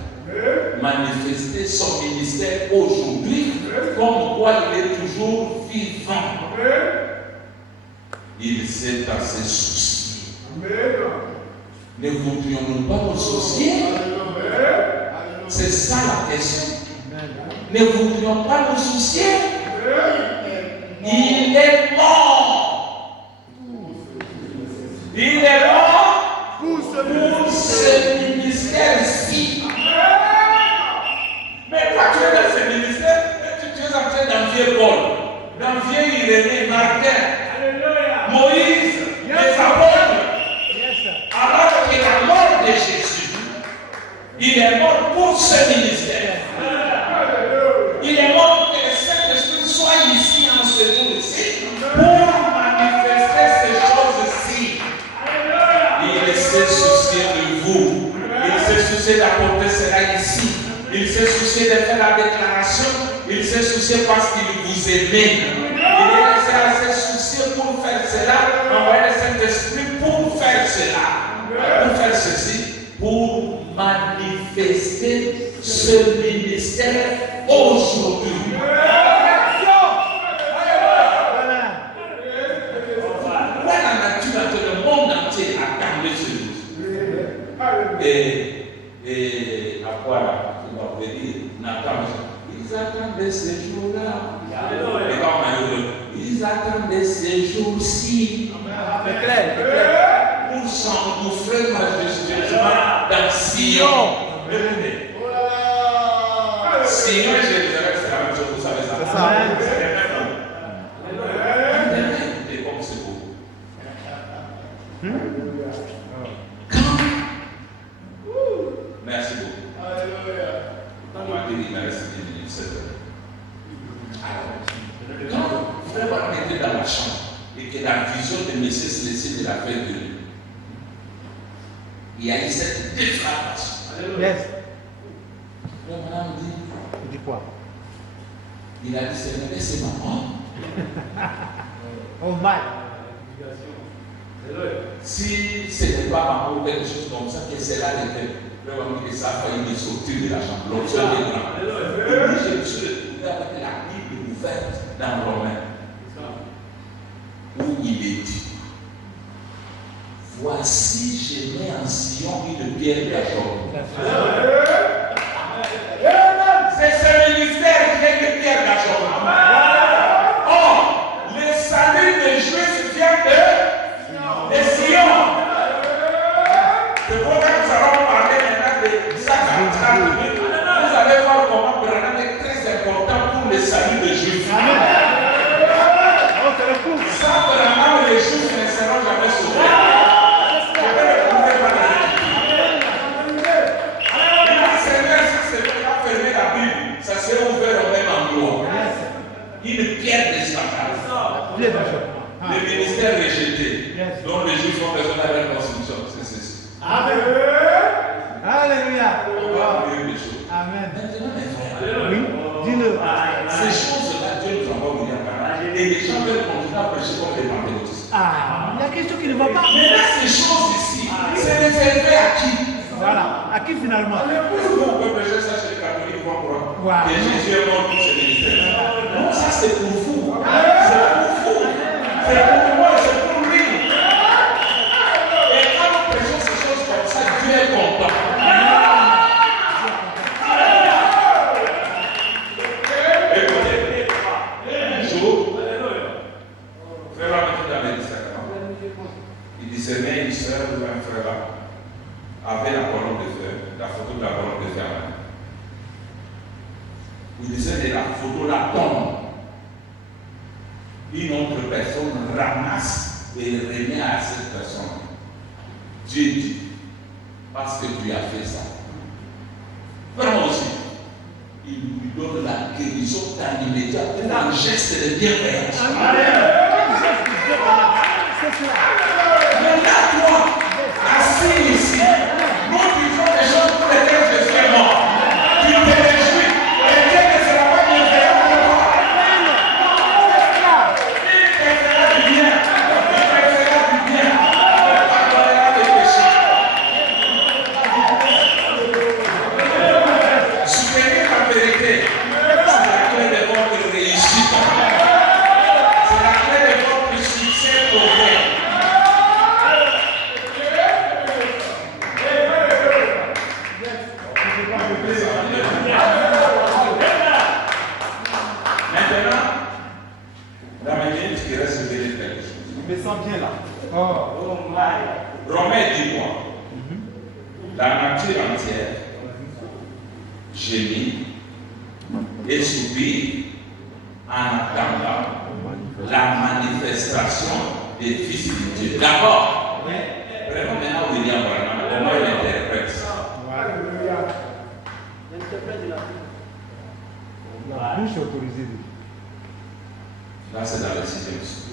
manifester son ministère aujourd'hui comme quoi il est toujours vivant. Il s'est assez soucié. Ne voudrions-nous pas nous soucier? C'est ça la question. Ne voudrions pas nous soucier? Il est mort. Il est mort pour ce ministère-ci. Mais quand tu es dans ce ministère, tu es en train d'envier Paul, d'envier Irénée, Martin, Moïse, les apôtres. Alors qu'il est mort de Jésus, il est mort pour ce ministère. Il est mort pour que le Saint-Esprit soit ici en ce jour-ci pour manifester ces choses-ci. Il s'est soucié de vous. Il s'est soucié d'apporter cela ici. Il s'est soucié de faire la déclaration. Il s'est soucié parce qu'il vous aimait. Il s'est assez soucié pour faire cela. Envoyer le Saint-Esprit pour faire cela. Pour faire ceci. Pour manifester ce ministère aujourd'hui. Pourquoi la nature entière, le monde entier attendait ce jour? Et à quoi là? On va dire, Nathan, ils attendaient ce jour-là. Et comme ils attendaient ce jour-ci. C'est clair. Pour s'engouffrer majestueusement dans Sion. Écoutez. Sion et Jérusalem, c'est la même chose, vous savez ça. C'est ça. C'est la même chose. Écoutez comme c'est beau. Merci beaucoup. On m'a dit il me reste 10 minutes, 7 heures. Alors, quand vraiment on était dans la chambre et que la vision de Messieurs Célestine de la paix de lui, il y a eu cette déflagration. Yes. Mon madame dit, Il dit quoi? il a dit, c'est maman. Oh my. Si ce n'est pas maman ou quelque chose comme ça, que c'est là l'effet. Vraiment, que ça a failli me sortir de la chambre. L'option est grande. Et puis, je me suis retrouvé avec la Bible ouverte dans Romains, où il est dit, voici, je mets en Sion une pierre d'achoppement. C'est ce ministère qui est une pierre d'achoppement. Or, le salut des Juifs vient de Sion. C'est pourquoi nous allons personne avec construction, c'est ceci. Amen. Alléluia. On va oublier les choses. Amen. Maintenant, mes frères, Oui, dis-le. ces choses-là, Dieu nous envoie venir par là. Et les gens veulent continuer à prêcher comme des pentecôtistes. Ah, il y a quelque chose qui ne va pas. Mais là, ces choses ici, c'est réservé à qui? Voilà. À qui finalement? On peut prêcher ça chez les catholiques, quoi. Wow. Et Jésus est mort pour ses ministères. Non, ça c'est pour vous. C'est pour vous. C'est pour moi, c'est pour lui. Et quand nous prêchons ces choses comme ça, Dieu est content. Écoutez, un jour, frère va mettre dans les sacrements. Il discernait une soeur ou un frère là, avait la colonne de fer, la photo de la colonne de fer. Il disait de la photo la tombe. Une autre personne ramasse et remet à cette personne. Dieu dit, parce que tu as fait ça. Vraiment aussi, il lui donne la guérison dans l'immédiat, un geste de bienveillance. Maintenant, toi, assis ici, nous disons des choses pour lesquelles je suis mort. Tu te réjouis. Et Dieu ne sera pas bienveillant pour toi. Il te fera du bien. Il te fera du bien. Il te pardonnera tes péchés. Soutenir la vérité, c'est la clé de votre réussite. C'est la clé de votre succès au vrai. Maintenant, la minute qui reste de quelque chose. Je me sens bien là. Oh. Romains dit quoi? La nature entière gémit et soupire en attendant la manifestation des fils de Dieu. D'accord? Prenons maintenant William Branham, comment il interprète ça? La bouche autorisée. Là, c'est dans le 6e son.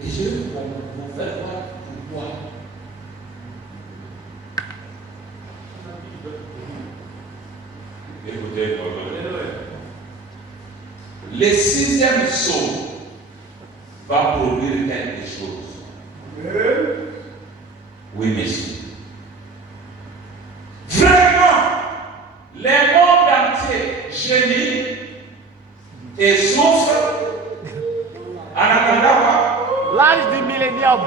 Et je vais vous faire voir pourquoi. Écoutez, le 6e saut va produire quelque chose. Oui, monsieur. Vraiment, les mondes entiers gémissent et souffrent en attendant quoi? L'âge du millénium. En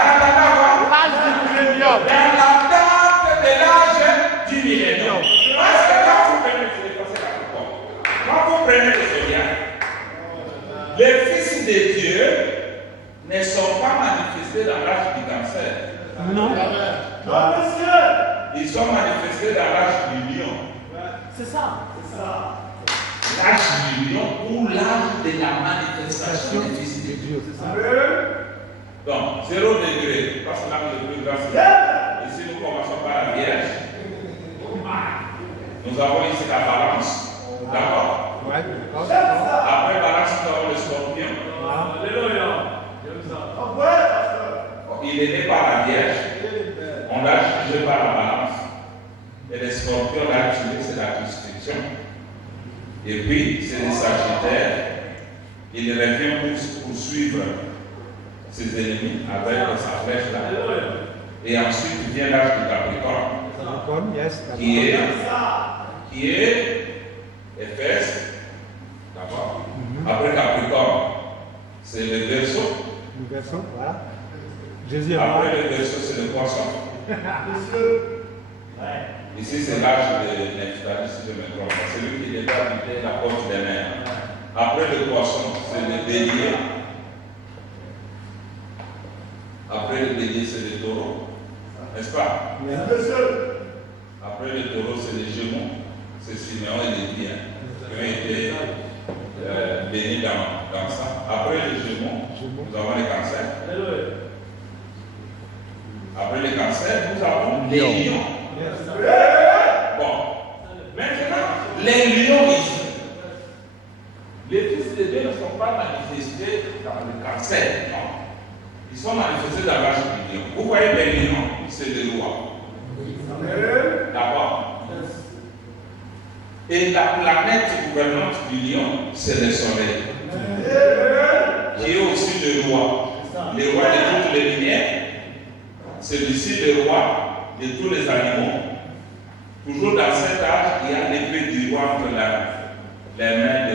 attendant quoi? L'âge du millénium. Dans l'attente de l'âge du millénium. Parce que quand vous prenez, quand vous prenez le zodiaque, les fils de Dieu ne sont pas manifestés dans l'âge du cancer. Non. Ils sont manifestés dans l'âge du lion. C'est ça. L'âge du lion ou l'âge de la manifestation des fils de Dieu. Donc, 0 degré, parce que l'âge le plus grand, c'est ici nous commençons par la Vierge. Nous avons ici la balance. D'accord? Ouais. Après balance, nous avons le scorpion. Il est né par la Vierge. On l'a jugé par la balance. Et le scorpion l'a tué, c'est la destruction. Et puis, c'est le Sagittaire. Il revient pour poursuivre ses ennemis avec sa flèche là. Et ensuite vient l'âge du Capricorne, qui est Éphèse. D'accord? Après Capricorne, c'est le Verseau. Le Verseau, voilà. Jésus est Après le Verseau, c'est le Poisson. Ici, c'est l'âge de Nephtali, si je me trompe. C'est lui qui est habité la porte des mers. Après le Poisson, c'est le Bélier. Après le Bélier, c'est le Taureau. N'est-ce pas? Après le Taureau, c'est les Gémeaux. C'est Siméon et Lévi qui ont été bénis dans ça. Après les Gémeaux, nous avons les cancers. Après les cancers, nous avons les lions. Bon, maintenant, les lions ici, les fils de Dieu ne sont pas manifestés le cancer. Non. Ils sont manifestés dans l'âge du lion. Vous voyez les lions, c'est des rois. D'accord? Et la planète gouvernante du lion, c'est le soleil. Qui est aussi le roi. Le roi de toutes les lumières. Celui-ci, le roi de tous les animaux. Toujours dans cet âge, il y a l'épée du roi entre les mains de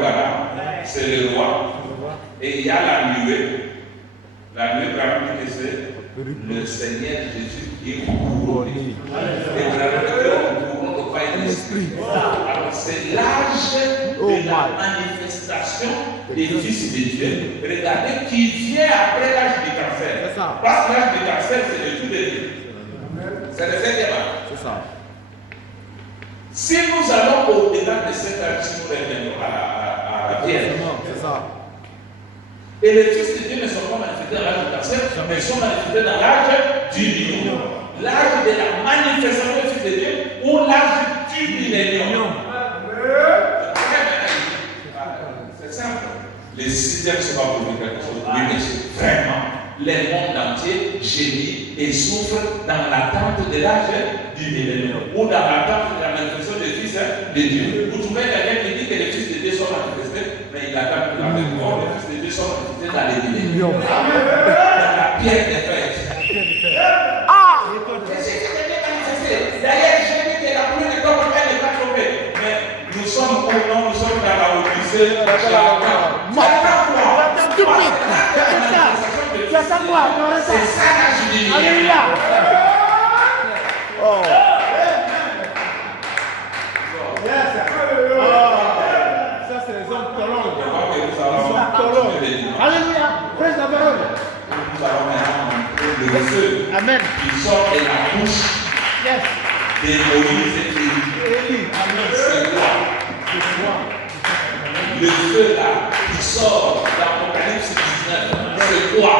voilà. C'est le roi. Et il y a la nuée. La nuée, vraiment, que c'est le Seigneur Jésus qui est couronné. Et vraiment, que couronne de paille d'esprit. Alors, c'est l'âge de la manifestation des fils de Dieu. Regardez, qui vient après l'âge du cancer. Parce que l'âge du cancer, c'est le tout début. C'est le 7e âge. C'est ça. Si nous allons au-delà de cet âge, si nous revenons à la Vierge. C'est ça. Et les fils de Dieu ne sont pas manifestés dans l'âge du cancer, mais ils sont manifestés dans l'âge du lion. L'âge de la manifestation des fils de Dieu ou l'âge du millénium. C'est simple. Les 6e se va pour quelque chose. Oui, mais vraiment, les mondes entiers gémissent et souffrent dans l'attente de l'âge du millénium ou dans l'attente de la manifestation des fils de Dieu. Vous trouvez quelqu'un qui dit que les fils de Dieu sont manifestés, mais il attend que la mort, les fils de Dieu sont manifestés dans les milléniums. Dans la pierre des fêtes. D'ailleurs, je dis que la pluie ne tombe pas, elle n'est pas tombée. Mais nous sommes au nom, nous sommes dans la Odyssée. Stupide. C'est ça. Tu attends quoi? C'est ça la Judée. Alléluia. Oh. Ça, c'est les hommes colons. Ils sont colons. Alléluia. Praise la parole. Nous allons maintenant montrer le feu Amen. qui sort de la bouche Yes. de Moïse et Élie. Amen. C'est quoi? C'est quoi? Le feu là qui sort d'Apocalypse 19, c'est quoi?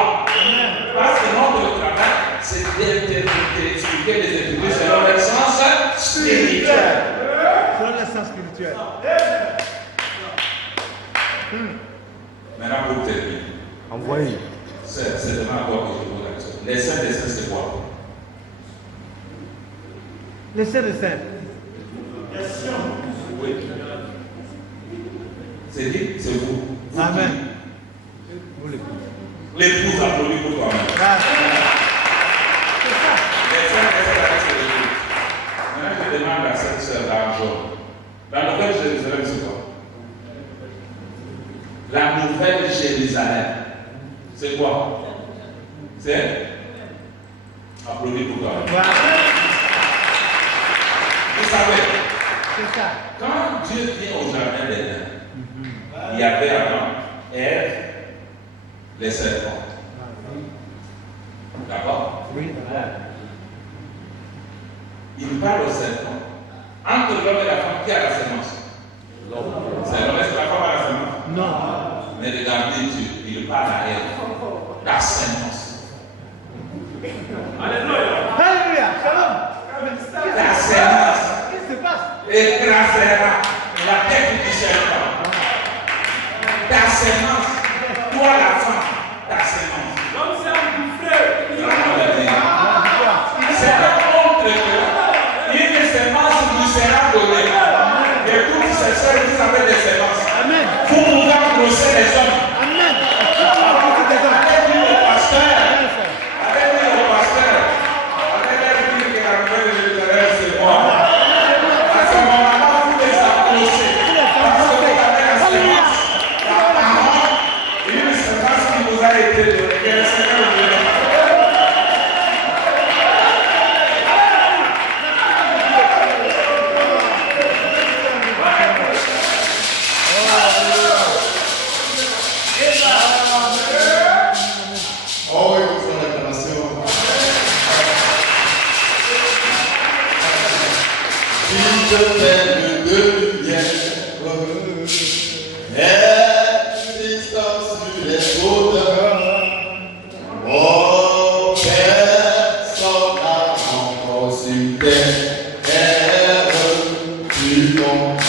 Parce que notre travail, c'est d'expliquer les Écritures selon leur sens spirituel. Selon le sens spirituel. Maintenant, pour terminer, Envoyé. c'est demain encore que je pose la question. Les saints des saints, c'est quoi? Les saints des saints. Oui. C'est qui? C'est vous. Amen. L'épouse applaudit pour toi-même. C'est ça. Les saints des saints, c'est l'épouse. Maintenant, je demande à cette sœur d'argent. La nouvelle Jérusalem, c'est quoi? La nouvelle Jérusalem, c'est quoi? C'est? Applaudis pour toi. Vous savez, C'est ça. quand Dieu vient au jardin d'Éden, il y avait Adam, Ève, les serpents. D'accord? Oui. Il parle aux serpents. Entre l'homme et la femme, qui a la sémence? C'est l'homme et la femme à la sémence? Non. Mais regardez Dieu, il parle à Ève. La sémence. Alléluia. Shalom. La sémence. Qu'est-ce qui se passe? Écrasera la tête du serpent. Ta sémence, toi la femme, ta sémence. C'est un montre que une sémence vous sera donnée. Et toutes ces sœurs qui avaient des sémences, Amen. vous pouvez brosser les hommes. Amen. Avec lui au pasteur, avec lui au pasteur, avec lui que la nouvelle Jérusalem c'est moi. À ce moment-là, vous les approchez. Parce que vous avez la sémence, la parole, une sémence qui vous a été donnée. Que le Seigneur vous donne. Oh oui, pour faire l'acclamation. Qui te fait de lumière, et distance sur les odeurs. Oh, personne n'a encore sur terre, tu tombes.